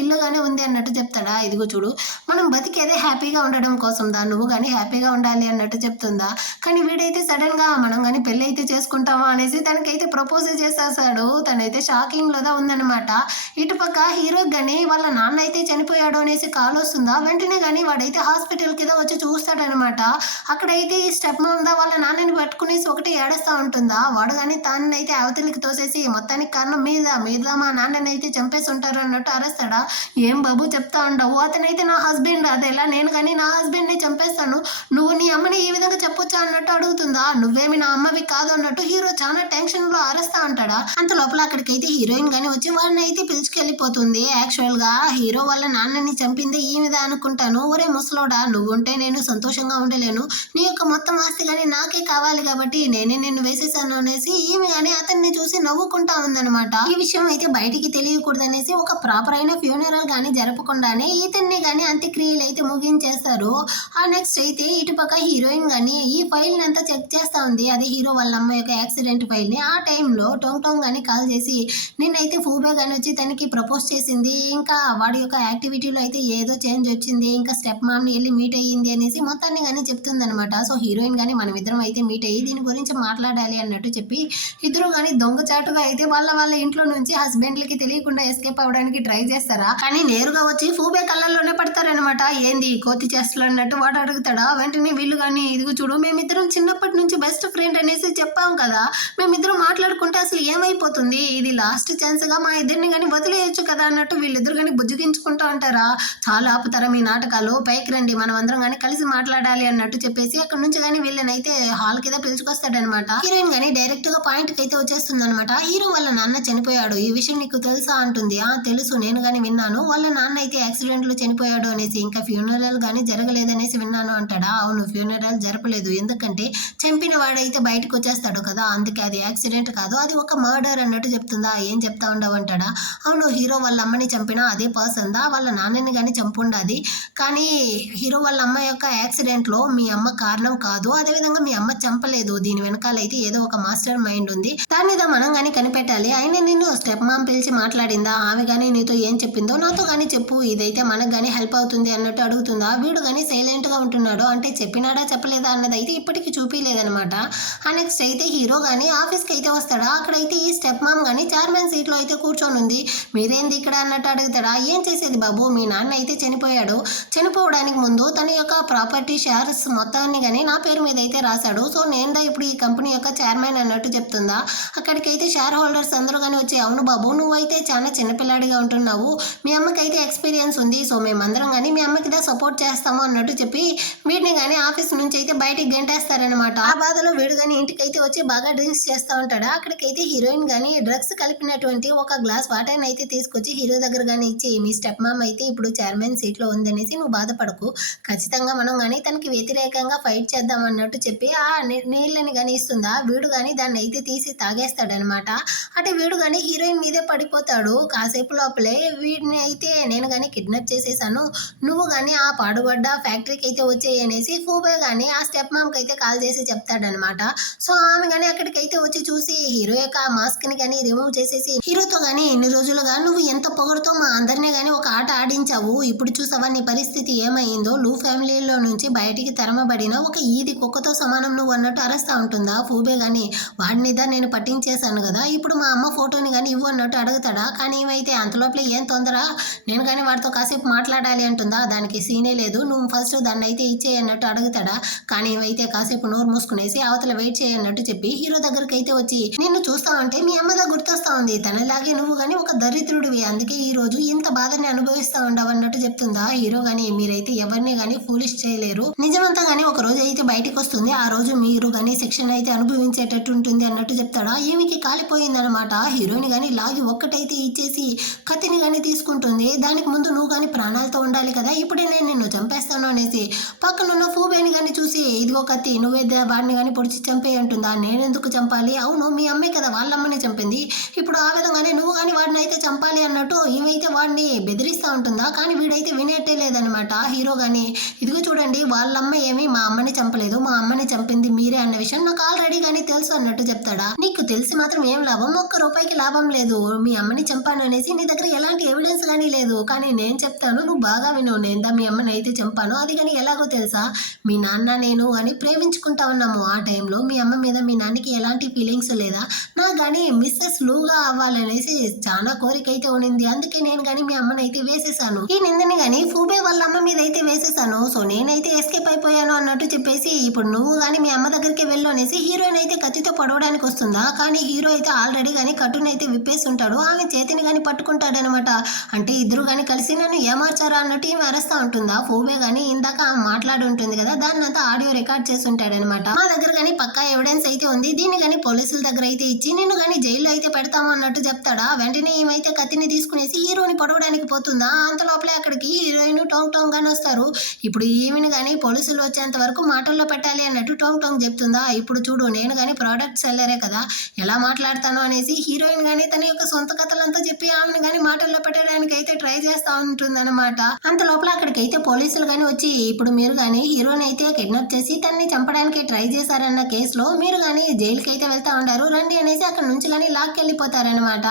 ఇల్లుగానే ఉంది అన్నట్టు చెప్తాడా. ఇదిగో చూడు మనం బతికేదే హ్యాపీగా ఉండడం కోసం దా, నువ్వు కానీ హ్యాపీగా ఉండాలి అన్నట్టు చెప్తుందా. కానీ వీడైతే సడన్ గా మనం కానీ పెళ్లి అయితే చేసుకుంటామా అనేసి తనకైతే ప్రపోజ్ చేసేసాడు. తనైతే షాకింగ్ లోదా ఉందన్నమాట. ఇటుపక్క హీరో గాని వాళ్ళ నాన్న అయితే చనిపోయాడు అనేసి కాల్ వస్తుందా. వెంటనే కానీ వాడైతే హాస్పిటల్ కింద వచ్చి చూస్తాడనమాట. అక్కడైతే ఈ స్టెప్ ఉందా వాళ్ళ నాన్నని పట్టుకునేసి ఒకటి ఏడుస్తా ఉంటుందా. వాడు కానీ తనైతే అవతలికి తోసేసి మొత్తానికి కారణం మీద మా నాన్నని అయితే చంపేసి ఉంటారు అన్నట్టు అరుస్తాడా. ఏం బాబు చెప్తా ఉండవు, అతనైతే నా హస్బెండ్, అదేలా నేను కానీ నా హస్బెండ్ ని చంపేస్తాను, నువ్వు నీ అమ్మని ఈ విధంగా చెప్పొచ్చా అన్నట్టు అడుగుతుందా. నువ్వేమి నా అమ్మవి కాదు అన్నట్టు హీరో చాలా టెన్షన్ లో అరుస్తా ఉంటాడా. అంత లోపల అక్కడికైతే హీరోయిన్ గానీ వచ్చి వాడిని అయితే పిలుచుకెళ్ళిపోతుంది. యాక్చువల్ గా హీరో వాళ్ళ నాన్నని చంపింది ఈ మీద అనుకుంటాను. ఒరే ముసలోడా, నువ్వుంటే నేను సంతోషంగా ఉండలేను, నీ యొక్క మొత్తం ఆస్తి కానీ నాకే కావాలి కాబట్టి నేనే నిన్ను వేసేసాను అనేసి ఈమె కానీ అతన్ని చూసి నవ్వుకుంటా ఉందనమాట. ఈ విషయం అయితే బయటికి తెలియకూడదు అనేసి ఒక ప్రాపర్ అయిన ఫ్యూనరల్ గానీ జరపకుండానే ఇతన్ని గానీ అంత్యక్రియలు అయితే ముగించేస్తారు. ఆ నెక్స్ట్ అయితే ఇటుపక్క హీరోయిన్ గానీ ఈ ఫైల్ ని అంతా చెక్ చేస్తా ఉంది. అదే హీరో వాళ్ళ అమ్మ యొక్క యాక్సిడెంట్ ఫైల్ ని. ఆ టైంలో టోంగ్ టోంగ్ గానీ కాల్ చేసి నిన్నైతే ఫూబే గానీ వచ్చి తనకి ప్రపోజ్ చేసింది, ఇంకా వాడి యొక్క యాక్టివిటీలో అయితే ఏదో చేంజ్ వచ్చింది, ఇంకా స్టెప్ మామ్ ని వెళ్ళి మీట్ అయ్యింది అనేసి మొత్తాన్ని కానీ చెప్తుంది అనమాట. సో హీరోయిన్ గానీ మనం ఇద్దరం అయితే మీట్ అయ్యి దీని గురించి మాట్లాడాలి అన్నట్టు చెప్పి ఇద్దరు కానీ దొంగచాటుగా అయితే వాళ్ళ ఇంట్లో నుంచి హస్బెండ్లకి తెలియకుండా ఎస్కేప్ అవ్వడానికి ట్రై చేస్తారా. కానీ నేరుగా వచ్చి ఫూబే కళ్ళల్లోనే పడతారనమాట. ఏంది కోతి చేస్తలు అన్నట్టు వాడు అడుగుతాడా. వెంటనే వీళ్ళు కానీ ఇదిగో చూడు మేమిద్దరం చిన్నప్పటి నుంచి బెస్ట్ ఫ్రెండ్ అనేసి చెప్పాం కదా, మేమిద్దరం మాట్లాడుకుంటే అసలు ఏమైపోతుంది, ఇది లాస్ట్ ఛాన్స్ గా మా ఇద్దరిని కానీ వదిలేయచ్చు కదా అన్నట్టు వీళ్ళిద్దరు కానీ బుజ్జగించుకుంటూ ఉంటారా. చాలా ఆపుతారా మీ నాటకాలు, పైకి రండి మనం అందరం కానీ కలిసి మాట్లాడాలి అన్నట్టు చెప్పేసి అక్కడ నుంచి కానీ వీళ్ళనైతే హాల్ కింద పిలుచుకొస్తాడనమాట. హీరోయిన్ కానీ డైరెక్ట్ గా పాయింట్ కి అయితే వచ్చేస్తుంది అనమాట. హీరో వాళ్ళ నాన్న చనిపోయాడు, ఈ విషయం నీకు తెలుసా అంటుంది. ఆ తెలుసు, నేను కానీ విన్నాను, వాళ్ళ నాన్న అయితే యాక్సిడెంట్ లో చనిపోయాడు అనేసి, ఇంకా ఫ్యూనరల్ కానీ జరగలేదనేసి విన్నాను అంటాడా. అవును ఫ్యూనరల్ జరపలేదు, ఎందుకంటే చంపిన వాడైతే బయటకు వచ్చేస్తాడు కదా, అందుకే అది యాక్సిడెంట్ కాదు అది ఒక మర్డర్ అన్నట్టు చెప్తుందా. ఏం చెప్తా ఉండవు అంటాడా. అవును హీరో వాళ్ళ అమ్మని చంపిన అదే పర్సన్ దా వాళ్ళ నాన్నని కానీ చంపుండది, కానీ హీరో వాళ్ళ అమ్మ యొక్క యాక్సిడెంట్ లో మీ అమ్మ కారణం కాదు, అదేవిధంగా మీ అమ్మ చంపలేదు, దీని వెనకాలైతే ఏదో ఒక మాస్టర్ మైండ్ ఉంది, దానిదా మనం కానీ కనిపెట్టాలి. అయినా నిన్ను స్టెప్ మామ్ పిలిచి మాట్లాడిందా, ఆమె కానీ నీతో ఏం చెప్పిందో నాతో కానీ చెప్పు, ఇదైతే మనకు కానీ హెల్ప్ అవుతుంది అన్నట్టు అడుగుతుందా. వీడు కానీ సైలెంట్ గా ఉంటున్నాడు. అంటే చెప్పినాడా చెప్పలేదా అన్నది అయితే ఇప్పటికీ చూపించలేదనమాట. నెక్స్ట్ అయితే హీరో కానీ ఆఫీస్కి అయితే వస్తాడా, అక్కడైతే ఈ స్టెప్ మామ్ కానీ చైర్మన్ సీట్లో అయితే కూర్చొని ఉంది. మీరేంది ఇక్కడ అన్నట్టు అడుగుతాడా. ఏం చేసేది బాబు, మీ నాన్న అయితే చనిపోయాడు, చనిపోవడానికి ముందు తన యొక్క ప్రాపర్టీ షేర్స్ మొత్తాన్ని కానీ నా పేరు మీద అయితే రాశాడు. సో నేను ఇప్పుడు ఈ కంపెనీ యొక్క చైర్మన్ అన్నట్టు చెప్తుందా. అక్కడికైతే షేర్ హోల్డర్స్ అందరూ కానీ వచ్చి, అవును బాబు నువ్వైతే చాలా చిన్నపిల్లాడిగా ఉంటున్నావు, మీ అమ్మకైతే ఎక్స్పీరియన్స్ ఉంది, సో మేమందరం కానీ మీ అమ్మకి సపోర్ట్ చేస్తాము అన్నట్టు చెప్పి వీడిని కానీ ఆఫీస్ నుంచి అయితే బయటికి గంటేస్తారనమాట. ఆ బాధలో వీడు కానీ ఇంటికైతే వచ్చి బాగా డ్రింక్స్ చేస్తూ ఉంటాడు. అక్కడికైతే హీరోయిన్ కానీ డ్రగ్స్ కలిపినటువంటి ఒక గ్లాస్ వాటర్ అయితే తీసుకొచ్చి హీరో దగ్గర కానీ ఇచ్చి, మీ స్టెప్ మామ్ అయితే ఇప్పుడు చైర్మన్ సీట్లో ఉందనేసి నువ్వు బాధపడకు, ఖచ్చితంగా మనం కానీ తనకి వ్యతిరేకంగా ఫైట్ చేద్దాం అన్నట్టు చెప్పి ఆ నీళ్ళని కానీ ఇస్తుందా. వీడు కానీ దాన్ని అయితే తీసి తాగేస్తాడనమాట. అంటే వీడు కానీ హీరోయిన్ మీదే పడిపోతాడు. కాసేపు లోపలే వీడిని అయితే నేను కానీ కిడ్నాప్ చేసేసాను, నువ్వు కానీ ఆ పాడుబడ్డ ఫ్యాక్టరీకి అయితే వచ్చేయనేసి ఫూబే కానీ ఆ స్టెప్ మామ్కి అయితే కాల్ చేసి చెప్తాడనమాట. సో ఆమె కానీ అక్కడికైతే వచ్చి చూసి హీరో యొక్క మాస్క్ని కానీ రిమూవ్ చేసేసి, హీరోతో కానీ ఎన్ని రోజులుగా నువ్వు ఎంత పొగరుతో మా అందరినీ కానీ ఒక ఆట ఆడించావు, ఇప్పుడు చూసావా నీ పరిస్థితి ఏమైందో, లూ ఫ్యామిలీలో నుంచి బయటికి తరమబడిన ఒక ఈది కుక్కతో సమానం నువ్వు అన్నట్టు అరుస్తూ ఉంటుందా. ఫూబే కానీ వాడినిదా నేను పట్టించేశాను కదా, ఇప్పుడు మా అమ్మ ఫోటోని కానీ ఇవ్వు అన్నట్టు అడుగుతాడా. కానీ ఏమైతే అంతలోపల ఏం తొందర, నేను కానీ వాడితో కాసేపు మాట్లాడాలి అంటుందా. దానికి సీనే లేదు, నువ్వు ఫస్ట్ దాన్ని అయితే ఇచ్చేయన్నట్టు అడుగుతాడా. కానీ ఏమైతే కాసేపు నోరు మూసుకునేసి అవతల వెయిట్ చేయన్నట్టు చెప్పి హీరో దగ్గరికి అయితే వచ్చి, నిన్ను చూస్తా ఉంటే మీ అమ్మదా గుర్తొస్తా ఉంది, తనలాగే నువ్వు కానీ ఒక దరిద్రుడివి, అందుకే ఈ రోజు ఇంత బాధని అనుభవిస్తా ఉండవు అన్నట్టు చెప్తుందా. హీరో కానీ మీరైతే ఎవరిని కానీ ఫూలిష్ చేయలేరు, నిజమంతా కానీ ఒక రోజు అయితే బయటకు వస్తుంది, ఆ రోజు మీరు కానీ శిక్షణ అయితే అనుభవించేటట్టు ఉంటుంది అన్నట్టు చెప్తాడా. ఏమికి కాలిపోయిందనమాట. హీరోయిన్ కానీ లాగి ఒక్కటైతే ఇచ్చేసి కత్తిని కానీ తీసుకుంటుంది. దానికి ముందు నువ్వు కానీ ప్రాణాలతో ఉండాలి కదా, ఇప్పుడే నేను నిన్ను చంపేస్తాను అనేసి పక్కనున్న ఫూబేని కానీ చూసి, ఇదిగో కత్తి, నువ్వే వాడిని కానీ పొడిచి చంపే అంటుందా. నేనెందుకు చంపాలి, అవును మీ అమ్మే కదా వాళ్ళమ్మని చంపింది, ఇప్పుడు ఆ విధంగానే నువ్వు కానీ వాడిని అయితే చంపాలి అన్నట్టు ఈమెయితే వాడిని బెదిరిస్తూ ఉంటుందా. కానీ వీడైతే వినేట్టే లేదనమాట. హీరో కానీ ఇదిగో చూడండి వాళ్ళమ్మ ఏమి మా అమ్మని చంపలేదు, మా అమ్మని చంపింది మీరే అన్న విషయం నాకు ఆల్రెడీ కానీ తెలుసు అన్నట్టు చెప్తాడా. నీకు తెలిసి మాత్రం ఏం లాభం, ఒక్క రూపాయికి లాభం లేదు, మీ అమ్మని చంపాను అనేసి నీ దగ్గర ఎలాంటి ఎవిడెన్స్ కానీ లేదు, కానీ నేను చెప్తాను నువ్వు బాగా విను, నేనుదా మీ అమ్మని అయితే చంపాను, అది కానీ ఎలాగో తెలుసా, మీ నాన్న నేను అని ప్రేమించుకుంటా ఉన్నాము, ఆ టైంలో మీ అమ్మ మీద మీ నాన్నకి ఎలాంటి ఫీలింగ్స్ లేదా, నాకు కానీ మిస్సెస్ లూగా అవ్వాలనేసి చాలా కోరిక అయితే ఉన్నింది, అందుకే నేను కానీ మీ అమ్మని అయితే వేసేసాను, ఈ నిందని కానీ ఫూబే వాళ్ళ అమ్మ మీద అయితే వేసేసాను, సో నేనైతే ఎస్కేప్ అయిపోయాను అన్నట్టు చెప్పేసి, ఇప్పుడు నువ్వు కానీ మీ అమ్మ దగ్గరికి వెళ్ళు అనేసి హీరోయిన్ అయితే కత్తితో పడవడానికి వస్తుందా. కానీ హీరో అయితే ఆల్రెడీ కానీ కట్టును అయితే విప్పేసి ఉంటాడు, ఆమె చేతిని కానీ పట్టుకుంటాడనమాట. అంటే ఇద్దరు కానీ కలిసి నన్ను ఏమార్చారా అన్నట్టు ఈమె అరుస్తూ ఉంటుందా. ఫూబే కానీ ఇందాక మాట్లాడి ఉంటుంది కదా, దాన్ని అంతా ఆడియో రికార్డ్ చేసి ఉంటాడనమాట. మా దగ్గర కానీ పక్కా ఎవిడెన్స్ అయితే ఉంది, దీన్ని కానీ పోలీసుల దగ్గర అయితే ఇచ్చి నిన్ను కానీ జైల్లో అయితే పెడతాము అన్నట్టు చెప్తాడా. వెంటనే ఏమైతే కత్తిని తీసుకునేసి హీరోని పడవడానికి పోతుందా, అంత లోపలే అక్కడికి హీరోయిన్ టోంగ్ టోంగ్ గాని వస్తారు. ఇప్పుడు ఈమెను కానీ పోలీసులు వచ్చేంత వరకు మాటల్లో పెట్టాలి అన్నట్టు టోంగ్ టోంగ్ చెప్తుందా. ఇప్పుడు చూడు నేను కానీ ప్రోడక్ట్ సెల్లరే కదా, ఎలా మాట్లాడతాను అనేసి హీరోయిన్ కానీ తన యొక్క సొంత కథలంతా చెప్పి ఆమెను కానీ మాటల్లో పెట్టడానికి అయితే ట్రై చేస్తూ ఉంటుందన్నమాట. అంత లోపల అక్కడికైతే పోలీసులు కానీ వచ్చి, ఇప్పుడు మీరు కానీ హీరోని అయితే కిడ్నాప్ చేసి తనని చంపడానికి ట్రై చేశారన్న కేసులో మీరు కానీ జైలుకి అయితే వెళ్తా ఉంటారు, రండి అనేసి అక్కడ నుంచి కానీ లాక్కెళ్ళిపోతారనమాట.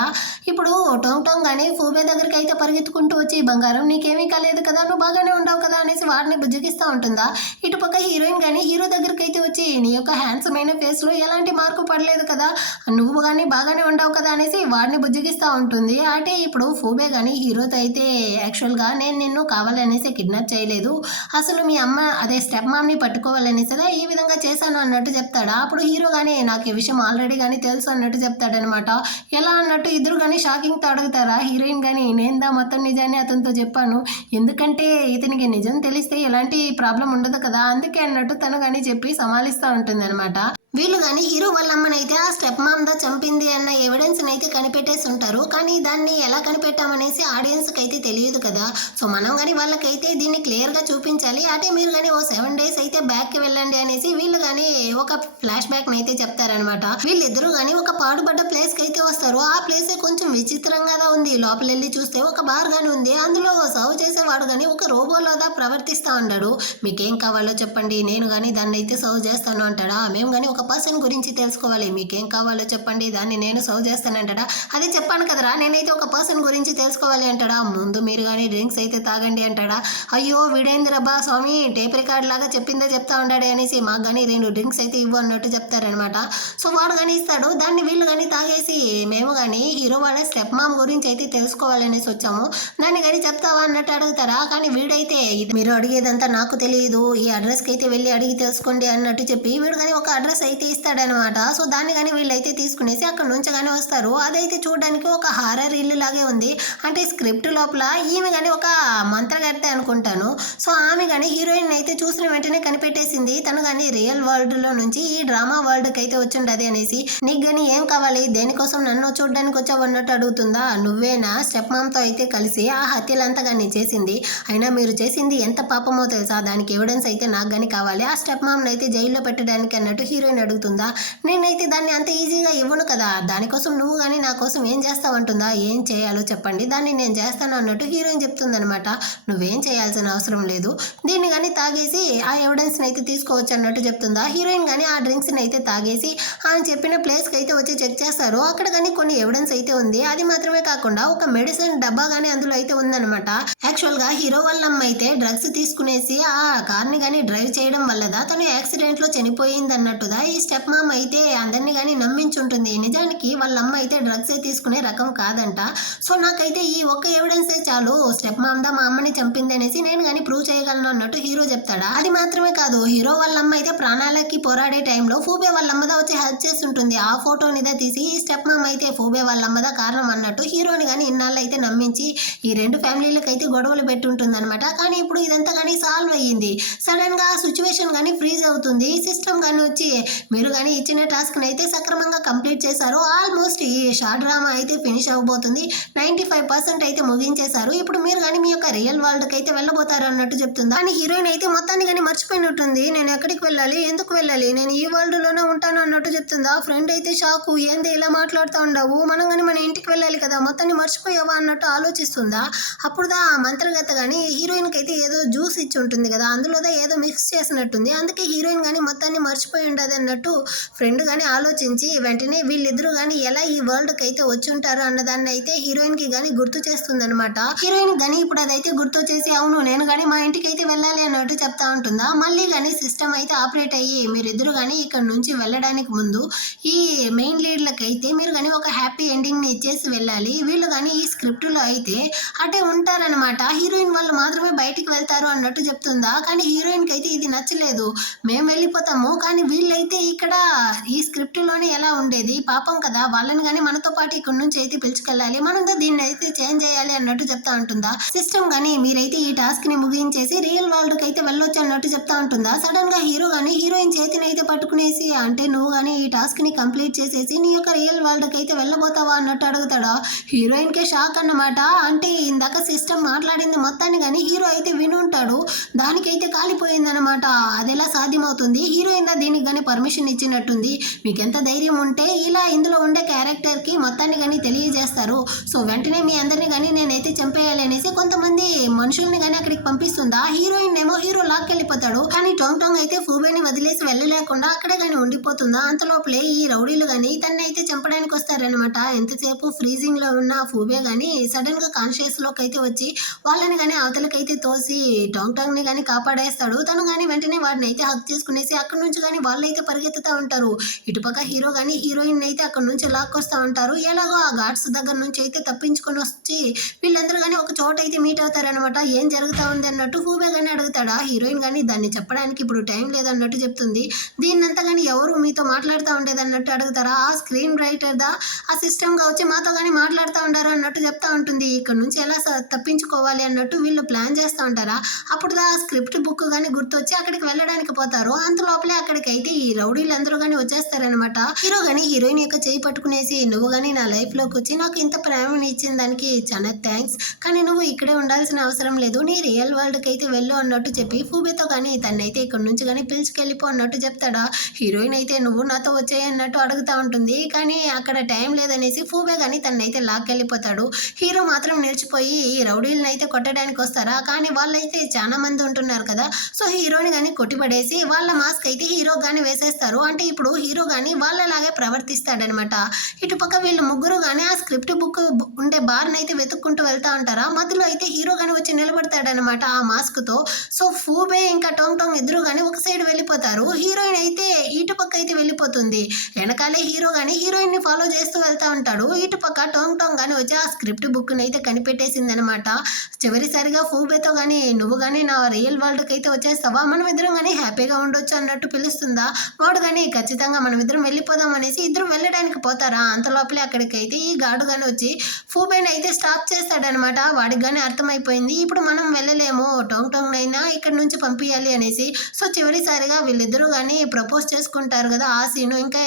ఇప్పుడు టోంగ్ టోంగ్ కానీ ఫూబే దగ్గరికి అయితే పరిగెత్తుకుంటూ వచ్చి, బంగారం నీకేమీ కాలేదు కదా, నువ్వు బాగానే ఉండవు కదా అనేసి వాడిని బుజ్జగిస్తూ ఉంటుందా. ఇటుపక్క హీరోయిన్ కానీ హీరో దగ్గరికి అయితే వచ్చి, నీ యొక్క హ్యాండ్సమ్ అయిన ఫేస్ లో ఎలాంటి మార్పు పడలేదు కదా, నువ్వు కానీ బాగానే ఉండవు కదా అనేసి వాడిని బుజ్జగిస్తూ ఉంటుంది. అంటే ఇప్పుడు ఫూబే కానీ హీరోతో అయితే యాక్చువల్గా నేను నిన్ను కావాలనేసి కిడ్నాప్ చేయలేదు, అసలు మీ అమ్మ అదే స్టెప్ మామ్ని పట్టుకోవాలనేసి ఈ విధంగా చేశాను అన్నట్టు చెప్తాడా. అప్పుడు హీరో కానీ నాకు ఈ విషయం ఆల్రెడీ కానీ తెలుసు అన్నట్టు చెప్తాడనమాట. ఎలా అన్నట్టు ఇద్దరు కానీ షాకింగ్తో అడుగుతారా. హీరోయిన్ కానీ నేందా మొత్తం నిజాన్ని అతనితో చెప్పాను, ఎందుకంటే ఇతనికి నిజం తెలిస్తే ఎలాంటి ప్రాబ్లం ఉండదు కదా, అందుకే అన్నట్టు తను కానీ చెప్పి సమాలిస్తూ ఉంటుంది అనమాట. వీళ్ళు కానీ హీరో వాళ్ళ అమ్మనైతే ఆ స్టెప్ మామ్దా చంపింది అన్న ఎవిడెన్స్ని అయితే కనిపెట్టేసి ఉంటారు, కానీ దాన్ని ఎలా కనిపెట్టామనేసి ఆడియన్స్కి అయితే తెలియదు కదా. సో మనం కానీ వాళ్ళకైతే దీన్ని క్లియర్గా చూపించాలి, అంటే మీరు కానీ ఓ 7 days అయితే బ్యాక్కి వెళ్ళండి అనేసి వీళ్ళు కానీ ఒక ఫ్లాష్ బ్యాక్ని అయితే చెప్తారనమాట. వీళ్ళిద్దరూ కానీ ఒక పాడుపడ్డ ప్లేస్కి అయితే వస్తారు. ఆ ప్లేస్ కొంచెం విచిత్రంగా ఉంది, లోపల వెళ్ళి చూస్తే ఒక బార్ కానీ ఉంది, అందులో సర్వ్ చేసేవాడు కానీ ఒక రోబోలోదా ప్రవర్తిస్తూ ఉన్నాడు. మీకేం కావాలో చెప్పండి, నేను కానీ దాన్ని అయితే సర్వ్ చేస్తాను అంటాడా. మేము కానీ ఒక ఒక పర్సన్ గురించి తెలుసుకోవాలి. మీకేం కావాలో చెప్పండి, దాన్ని నేను సర్వ్ చేస్తానంటాడా. అదే చెప్పాను కదరా, నేనైతే ఒక పర్సన్ గురించి తెలుసుకోవాలి అంటాడా. ముందు మీరు కానీ డ్రింక్స్ అయితే తాగండి అంటాడా. అయ్యో వీడేంద్రబ్బా స్వామి టేప్ రికార్డ్ లాగా చెప్పిందే చెప్తా ఉంటాడే అనేసి మాకు కానీ 2 డ్రింక్స్ అయితే ఇవ్వు అన్నట్టు చెప్తారనమాట. సో వాడు కానీ ఇస్తాడు. దాన్ని వీళ్ళు కానీ తాగేసి మేము కానీ హీరో వాళ్ళ స్టెప్ మామ్ గురించి అయితే తెలుసుకోవాలనేసి వచ్చాము, దాన్ని కానీ చెప్తావా అన్నట్టు అడుగుతారా. కానీ వీడైతే ఇది మీరు అడిగేదంతా నాకు తెలియదు, ఈ అడ్రస్కి అయితే వెళ్ళి అడిగి తెలుసుకోండి అన్నట్టు చెప్పి వీడు కానీ ఒక అడ్రస్ అయితే ఇస్తాడనమాట. సో దాన్ని కానీ వీళ్ళైతే తీసుకునేసి అక్కడ నుంచి కానీ వస్తారు. అదైతే చూడడానికి ఒక హారర్ ఇల్లు లాగే ఉంది. అంటే స్క్రిప్ట్ లోపల ఈమె కానీ ఒక మంత్రగత్తె అనుకుంటాను. సో ఆమె కానీ హీరోయిన్ అయితే చూసిన వెంటనే కనిపెట్టేసింది తను కానీ రియల్ వరల్డ్ లో నుంచి ఈ డ్రామా వరల్డ్ కి అయితే వచ్చిండది అనేసి. నీకు కానీ ఏం కావాలి, దేనికోసం నన్ను చూడడానికి వచ్చావు అన్నట్టు అడుగుతుందా. నువ్వేనా స్టెప్ మామ్ తో అయితే కలిసి ఆ హత్యలంతా కానీ చేసింది, అయినా మీరు చేసింది ఎంత పాపమో తెలుసా, దానికి ఎవిడెన్స్ అయితే నాకు కానీ కావాలి, ఆ స్టెప్ మామ్ అయితే జైల్లో పెట్టడానికి అన్నట్టు హీరోయిన్ అడుగుతుందా. నేనైతే దాన్ని అంత ఈజీగా ఇవ్వను కదా, దానికోసం నువ్వు కానీ నా కోసం ఏం చేస్తావంటుందా. ఏం చేయాలో చెప్పండి, దాన్ని నేను చేస్తాను అన్నట్టు హీరోయిన్ చెప్తుందనమాట. నువ్వేం చేయాల్సిన అవసరం లేదు, దీన్ని కానీ తాగేసి ఆ ఎవిడెన్స్ని అయితే తీసుకోవచ్చు అన్నట్టు చెప్తుందా. హీరోయిన్ కానీ ఆ డ్రింక్స్ని అయితే తాగేసి ఆమె చెప్పిన ప్లేస్కి అయితే వచ్చి చెక్ చేస్తారు. అక్కడ కానీ కొన్ని ఎవిడెన్స్ అయితే ఉంది. అది మాత్రమే కాకుండా ఒక మెడిసిన్ డబ్బా కానీ అందులో అయితే ఉందన్నమాట. యాక్చువల్గా హీరో వాళ్ళ అమ్మ అయితే డ్రగ్స్ తీసుకునేసి ఆ కార్ని కానీ డ్రైవ్ చేయడం వల్లదా తను యాక్సిడెంట్లో చనిపోయింది అన్నట్టుగా ఈ స్టెప్ మామ్ అయితే అందరినీ కానీ నమ్మించుంటుంది. నిజానికి వాళ్ళ అమ్మ అయితే డ్రగ్స్ తీసుకునే రకం కాదంట. సో నాకైతే ఈ ఒక్క ఎవిడెన్సే చాలు, స్టెప్ మామ్ దా మా అమ్మని చంపింది అనేసి నేను కానీ ప్రూవ్ చేయగలను అన్నట్టు హీరో చెప్తాడా. అది మాత్రమే కాదు, హీరో వాళ్ళ అమ్మ అయితే ప్రాణాలకి పోరాడే టైంలో ఫూబే వాళ్ళ అమ్మదా వచ్చి హెల్ప్ చేస్తుంటుంది. ఆ ఫోటోనిదా తీసి ఈ స్టెప్ మామ్ అయితే ఫూబే వాళ్ళ అమ్మదా కారణం అన్నట్టు హీరోని కానీ ఇన్నాళ్ళు అయితే నమ్మించి ఈ 2 ఫ్యామిలీలకు అయితే గొడవలు పెట్టుంటుంది అనమాట. కానీ ఇప్పుడు ఇదంతా కానీ సాల్వ్ అయ్యింది. సడన్ గా సిచ్యువేషన్ కానీ ఫ్రీజ్ అవుతుంది. సిస్టమ్ కానీ వచ్చి మీరు కానీ ఇచ్చిన టాస్క్ అయితే సక్రమంగా కంప్లీట్ చేశారు. ఆల్మోస్ట్ ఈ షార్ట్ డ్రామా అయితే ఫినిష్ అవ్వబోతుంది. 95% అయితే ముగించేశారు. ఇప్పుడు మీరు కానీ మీ యొక్క రియల్ వరల్డ్ కి అయితే వెళ్ళబోతారు అన్నట్టు చెప్తుంది. కానీ హీరోయిన్ అయితే మొత్తాన్ని కానీ మర్చిపోయినట్టుంది. నేను ఎక్కడికి వెళ్ళాలి, ఎందుకు వెళ్ళాలి, నేను ఈ వరల్డ్ లోనే ఉంటాను అన్నట్టు చెప్తుందా. ఫ్రెండ్ అయితే షాకు, ఏంది ఇలా మాట్లాడుతూ ఉండవు, మనం కానీ మన ఇంటికి వెళ్ళాలి కదా, మొత్తాన్ని మర్చిపోయావా అన్నట్టు ఆలోచిస్తుందా. అప్పుడుదా మంత్రగత కానీ హీరోయిన్ కి అయితే ఏదో జ్యూస్ ఇచ్చి ఉంటుంది కదా, అందులోదా ఏదో మిక్స్ చేసినట్టుంది. అందుకే హీరోయిన్ కానీ మొత్తాన్ని మర్చిపోయి ఉండదు అన్నట్టు ఫ్రెండ్ కానీ ఆలోచించి వెంటనే వీళ్ళిద్దరూ కానీ ఎలా ఈ వరల్డ్ కి అయితే వచ్చి ఉంటారు అన్నదాన్ని అయితే హీరోయిన్ కి కానీ గుర్తు చేస్తుంది అనమాట. హీరోయిన్ కానీ ఇప్పుడు అదైతే గుర్తు చేసి అవును నేను కానీ మా ఇంటికి అయితే వెళ్ళాలి అన్నట్టు చెప్తా ఉంటుందా. మళ్ళీ కానీ సిస్టమ్ అయితే ఆపరేట్ అయ్యి మీరిద్దరు కానీ ఇక్కడ నుంచి వెళ్ళడానికి ముందు ఈ మెయిన్ లీడ్లకి అయితే మీరు కానీ ఒక హ్యాపీ ఎండింగ్ ని ఇచ్చేసి వెళ్ళాలి. వీళ్ళు కానీ ఈ స్క్రిప్ట్ లో అయితే అటే ఉంటారనమాట. హీరోయిన్ వాళ్ళు మాత్రమే బయటికి వెళ్తారు అన్నట్టు చెప్తుందా. కానీ హీరోయిన్ కి అయితే ఇది నచ్చలేదు. మేము వెళ్ళిపోతాము కానీ వీళ్ళైతే ఇక్కడ ఈ స్క్రిప్ట్ లోనే ఎలా ఉండేది పాపం కదా, వాళ్ళని కానీ మనతో పాటు ఇక్కడ నుంచి అయితే పిలుచుకెళ్ళాలి, మనం దీన్ని అయితే చేంజ్ చేయాలి అన్నట్టు చెప్తా ఉంటుందా. సిస్టమ్ కానీ మీరైతే ఈ టాస్క్ ని ముగించేసి రియల్ వరల్డ్ కి అయితే వెళ్ళొచ్చు అన్నట్టు చెప్తా ఉంటుందా. సడన్ గా హీరో కానీ హీరోయిన్ చేతిని అయితే పట్టుకునేసి అంటే నువ్వు కానీ ఈ టాస్క్ ని కంప్లీట్ చేసేసి నీ యొక్క రియల్ వరల్డ్ కి అయితే వెళ్ళబోతావా అన్నట్టు అడుగుతాడా. హీరోయిన్ కే షాక్ అన్నమాట. అంటే ఇందాక సిస్టమ్ మాట్లాడింది మొత్తాన్ని కానీ హీరో అయితే వినుంటాడు, దానికైతే కాలిపోయింది అనమాట. అది ఎలా సాధ్యమవుతుంది, హీరోయిన్ దీనికి కానీ పర్మిషన్ ఇచ్చినట్టుంది. మీకు ఎంత ధైర్యం ఉంటే ఇలా ఇందులో ఉండే క్యారెక్టర్ కి మొత్తాన్ని కానీ తెలియజేస్తారు. సో వెంటనే మీ అందరిని కానీ నేనైతే చంపేయాలి అనేసి కొంతమంది మనుషుల్ని కానీ అక్కడికి పంపిస్తుందా. హీరోయిన్ ఏమో హీరో లాక్కెళ్ళిపోతాడు. కానీ టోంగ్ టోంగ్ అయితే ఫూబేని వదిలేసి వెళ్ళలేకుండా అక్కడే కానీ ఉండిపోతుందా. అంతలోపలే ఈ రౌడీలు కానీ తన్ని అయితే చంపడానికి వస్తారనమాట. ఎంతసేపు ఫ్రీజింగ్ లో ఉన్న ఫూబే కానీ సడన్ గా కాన్షియస్ లోకి అయితే వచ్చి వాళ్ళని కానీ అవతలకైతే తోసి టోంగ్ టోంగ్ ని కానీ కాపాడేస్తాడు. తను కానీ వెంటనే వాడిని అయితే హక్ చేసుకునేసి అక్కడ నుంచి కానీ వాళ్ళైతే పరిగెత్తుతూ ఉంటారు. ఇటుపక్క హీరో కానీ హీరోయిన్ అయితే అక్కడ నుంచి లాక్కొస్తూ ఉంటారు. ఎలాగో ఆ గాడ్స్ దగ్గర నుంచి అయితే తప్పించుకొని వచ్చి వీళ్ళందరూ కానీ ఒక చోట అయితే మీట్ అవుతారనమాట. ఏం జరుగుతా ఉంది అన్నట్టు ఫూబే కానీ అడుగుతాడా. హీరోయిన్ కానీ దాన్ని చెప్పడానికి ఇప్పుడు టైం లేదన్నట్టు చెప్తుంది. దీన్నంతా కానీ ఎవరు మీతో మాట్లాడుతూ ఉండేది అన్నట్టు అడుగుతారా. ఆ స్క్రీన్ రైటర్ దా ఆ సిస్టమ్ గా వచ్చి మాతో కానీ మాట్లాడుతూ ఉంటారు అన్నట్టు చెప్తా ఉంటుంది. ఇక్కడ నుంచి ఎలా తప్పించుకోవాలి అన్నట్టు వీళ్ళు ప్లాన్ చేస్తూ ఉంటారా. అప్పుడు దా స్క్రిప్ట్ బుక్ కానీ గుర్తొచ్చి అక్కడికి వెళ్ళడానికి పోతారు. అంత లోపలే అక్కడికి అయితే ఈ రౌడీలు అందరూ కానీ వచ్చేస్తారనమాట. హీరో కానీ హీరోయిన్ యొక్క చేయి పట్టుకునేసి నువ్వు కానీ నా లైఫ్ లోకి వచ్చి నాకు ఇంత ప్రేమని ఇచ్చిన దానికి చాలా థ్యాంక్స్, కానీ నువ్వు ఇక్కడే ఉండాల్సిన అవసరం లేదు, నీ రియల్ వరల్డ్ కి అయితే వెళ్ళు అన్నట్టు చెప్పి ఫూబేతో కానీ తనైతే ఇక్కడ నుంచి కానీ పిలుచుకెళ్ళిపో అన్నట్టు చెప్తాడా. హీరోయిన్ అయితే నువ్వు నాతో వచ్చాయి అన్నట్టు అడుగుతా ఉంటుంది. కానీ అక్కడ టైం లేదనేసి ఫూబే కానీ తనైతే లాక్కెళ్ళిపోతాడు. హీరో మాత్రం నిలిచిపోయి ఈ రౌడీలను అయితే కొట్టడానికి వస్తారా. కానీ వాళ్ళైతే చాలా మంది ఉంటున్నారు కదా. సో హీరోని కానీ కొట్టిపడేసి వాళ్ళ మాస్క్ అయితే హీరో కానీ వేసేస్తారు చేస్తారు. అంటే ఇప్పుడు హీరో గాని వాళ్ళలాగే ప్రవర్తిస్తాడనమాట. ఇటుపక్క వీళ్ళు ముగ్గురు గాని ఆ స్క్రిప్ట్ బుక్ ఉండే బార్‌నయితే వెతుక్కుంటూ వెళ్తా ఉంటారా. మధ్యలో అయితే హీరో గాని వచ్చి నిలబడతాడనమాట ఆ మాస్క్‌తో. సో, ఫూబే ఇంకా టోంగ్ టోంగ్ ఇద్దరు గాని ఒక సైడ్ వెళ్ళిపోతారు. హీరోయిన్ అయితే ఇటుపక్క అయితే వెళ్ళిపోతుంది. వెనకాలే హీరో గాని హీరోయిన్‌ని ఫాలో చేస్తూ వెళ్తా ఉంటాడు. ఇటుపక్క టోంగ్ టోంగ్ గాని వచ్చి ఆ స్క్రిప్ట్ బుక్‌నయితే కనిపెట్టేసిందనమాట. చివరిసారిగా ఫూబేతో గాని "నువ్వు గాని నా రియల్ వరల్డ్‌కయితే వచ్చేస్తావా? మనమిద్దరం గాని హ్యాపీగా ఉండొచ్చు" అన్నట్టు పిలుస్తుందా. వాడు గాని ఖచ్చితంగా మనమిద్దరం వెళ్ళిపోదాం అనేసి ఇద్దరు వెళ్ళడానికి పోతారా. అంత లోపలే అక్కడికైతే ఈ గార్డ్ గాని వచ్చి ఫూబేనయితే స్టాప్ చేస్తాడనమాట. వాడికి గాని అర్థమైపోయింది. ఇప్పుడు మనం వెళ్ళలేము. టోంగ్ టోంగ్‌నైనా ఇక్కడి నుంచి పంపియాలి అనేసి. సో, చివరిసారిగా వీళ్ళిద్దరూ గాని ప్రపోజ్ చేసుకుంటారు గదా! ఆ సీను ఇంకా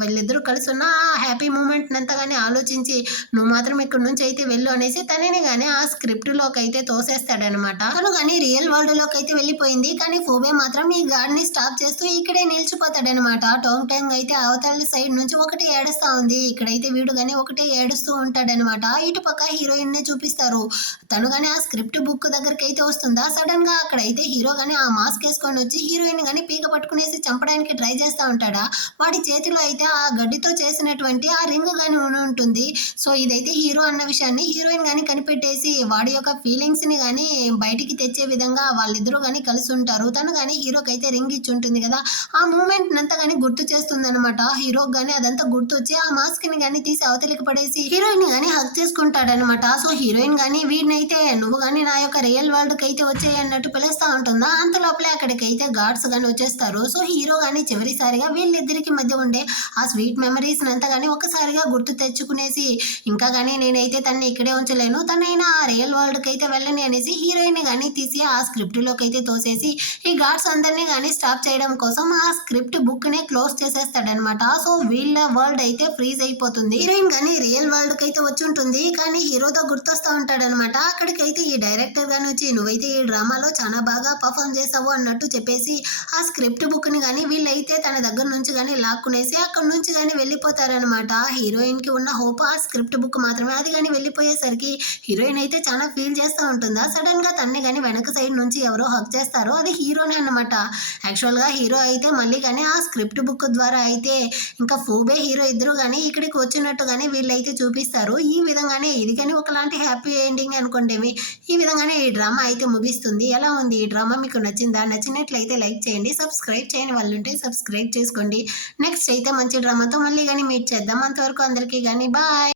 వీళ్ళిద్దరూ కలిసున్న ఆ హ్యాపీ మూమెంట్‌నంతా గాని ఆలోచించి "నువ్వు మాత్రం ఇక్కడి నుంచి అయితే వెళ్ళు" అనేసి తనని గాని ఆ స్క్రిప్ట్‌లోకైతే తోసేస్తాడనమాట. తను గాని రియల్ వరల్డ్‌లోకైతే వెళ్ళిపోయింది. కానీ ఫోబే మాత్రం ఈ గార్డ్‌ని స్టాప్ చేస్తూ ఇక్కడే నిలిచిపోతాడనమాట. టోంగ్ టోంగ్ అయితే అవతల సైడ్ నుంచి ఒకటే ఏడుస్తా ఉంది. ఇక్కడైతే వీడు గాని ఒకటే ఏడుస్తూ ఉంటాడనమాట. ఇటుపక్క హీరోయిన్‌నే చూపిస్తారు. తను గాని ఆ స్క్రిప్ట్ బుక్ దగ్గరికైతే వస్తుందా, సడెన్‌గా అక్కడైతే హీరో గాని ఆ మాస్క్ ఏసుకొని వచ్చి హీరోయిన్ గాని పీక పట్టుకునేసి చంపడానికి ట్రై చేస్తా ఉంటాడా. వాడి చేతిలో అయితే ఆ గడ్డితో చేసినటువంటి ఆ రింగ్ గాని ఉంటుంది. సో, ఇదైతే హీరో అన్న విషయాన్ని హీరోయిన్ గాని కనిపెట్టేసి వాడి యొక్క ఫీలింగ్స్‌ని గాని బయటికి తెచ్చే విధంగా వాళ్ళిద్దరూ గాని కలిసుంటారు. తను గాని హీరోకైతే రింగ్ ఇచ్చుంటుంది గదా! ఆ మూమెంట్‌నంతా గాని గుర్తు చేస్తుందనమాట. హీరోకి గాని అదంతా గుర్తొచ్చి ఆ మాస్క్‌ని గాని తీసి అవతలికి పడేసి హీరోయిన్‌ని గాని హగ్ చేసుకుంటాడనమాట. సో, హీరోయిన్ గాని వీడినైతే "నువ్వు గాని నా యొక్క రియల్ వరల్డ్‌కైతే వచ్చేయి" అన్నట్టు పిలుస్తా ఉంటుందా. అంత లోపలే అక్కడికైతే గార్డ్స్ గాని వచ్చేస్తారు. సో, హీరో గాని చివరిసారిగా వీళ్ళిద్దరికి మధ్య ఉండే ఆ స్వీట్ మెమరీస్‌నంతా గాని ఒక్కసారిగా గుర్తు తెచ్చుకునేసి ఇంకా గాని నేనైతే తనని ఇక్కడే ఉంచలేను. తనైనా ఆ రియల్ వరల్డ్‌కైతే వెళ్ళని అనేసి హీరోయిన్‌ని గాని తీసి ఆ స్క్రిప్ట్‌లోకైతే తోసేసి ఈ గార్డ్స్ అందరిని గాని స్టాప్ చేయడం కోసం ఆ స్క్రిప్ట్ బుక్‌నే క్లోజ్ చేసేస్తాడనమాట. సో, వీళ్ళ వరల్డ్ అయితే ఫ్రీజ్ అయిపోతుంది. హీరోయిన్ గాని రియల్ వరల్డ్‌కైతే వచ్చుంటుంది. కానీ హీరోతో గుర్తొస్తా ఉంటాడనమాట. అక్కడికైతే ఈ డైరెక్టర్ గాని వచ్చి "నువ్వైతే ఈ డ్రామాలో చాలా బాగా పర్ఫార్మ్ చేసావు" అన్నట్టు చెప్పేసి ఆ స్క్రిప్ట్ బుక్‌ని గాని వీళ్ళైతే తన దగ్గర నుంచి గాని లాక్కునేసి అక్కడి నుంచి గాని వెళ్ళిపోతారనమాట. హీరోయిన్‌కి ఉన్న హోప్ ఆ స్క్రిప్ట్ బుక్ మాత్రమే. అది గాని వెళ్ళిపోయేసరికి హీరోయిన్ అయితే చాలా ఫీల్ చేస్తా ఉంటుందా. సడెన్‌గా తన్ని గాని వెనక సైడ్ నుంచి ఎవరో హగ్ చేస్తారో అది హీరోనే అన్నమాట. యాక్చువల్‌గా హీరో అయితే మళ్ళీ గాని ఆ స్క్రిప్ట్ బుక్ ద్వారా అయితే ఇంకా ఫోబే, హీరో ఇద్దరు గాని ఇక్కడికి వచ్చినట్టు గాని వీళ్ళైతే చూపిస్తారు. ఈ విధంగానే ఇది గాని ఒకలాంటి హ్యాపీ ఎండింగ్ అనుకోండేమి. ఈ విధంగానే ఈ డ్రామా అయితే ముగిస్తుంది. ఎలా ఉంది ఈ డ్రామా మీకు నచ్చిందా? నచ్చినట్లయితే లైక్ చేయండి. సబ్స్క్రైబ్ చేయని వాళ్ళుంటే సబ్స్క్రైబ్ చేసుకోండి. నెక్స్ట్ అయితే మంచి డ్రామాతో మళ్ళీ గాని మీట్ చేద్దాం. అంతవరకు అందరికీ గాని బాయ్.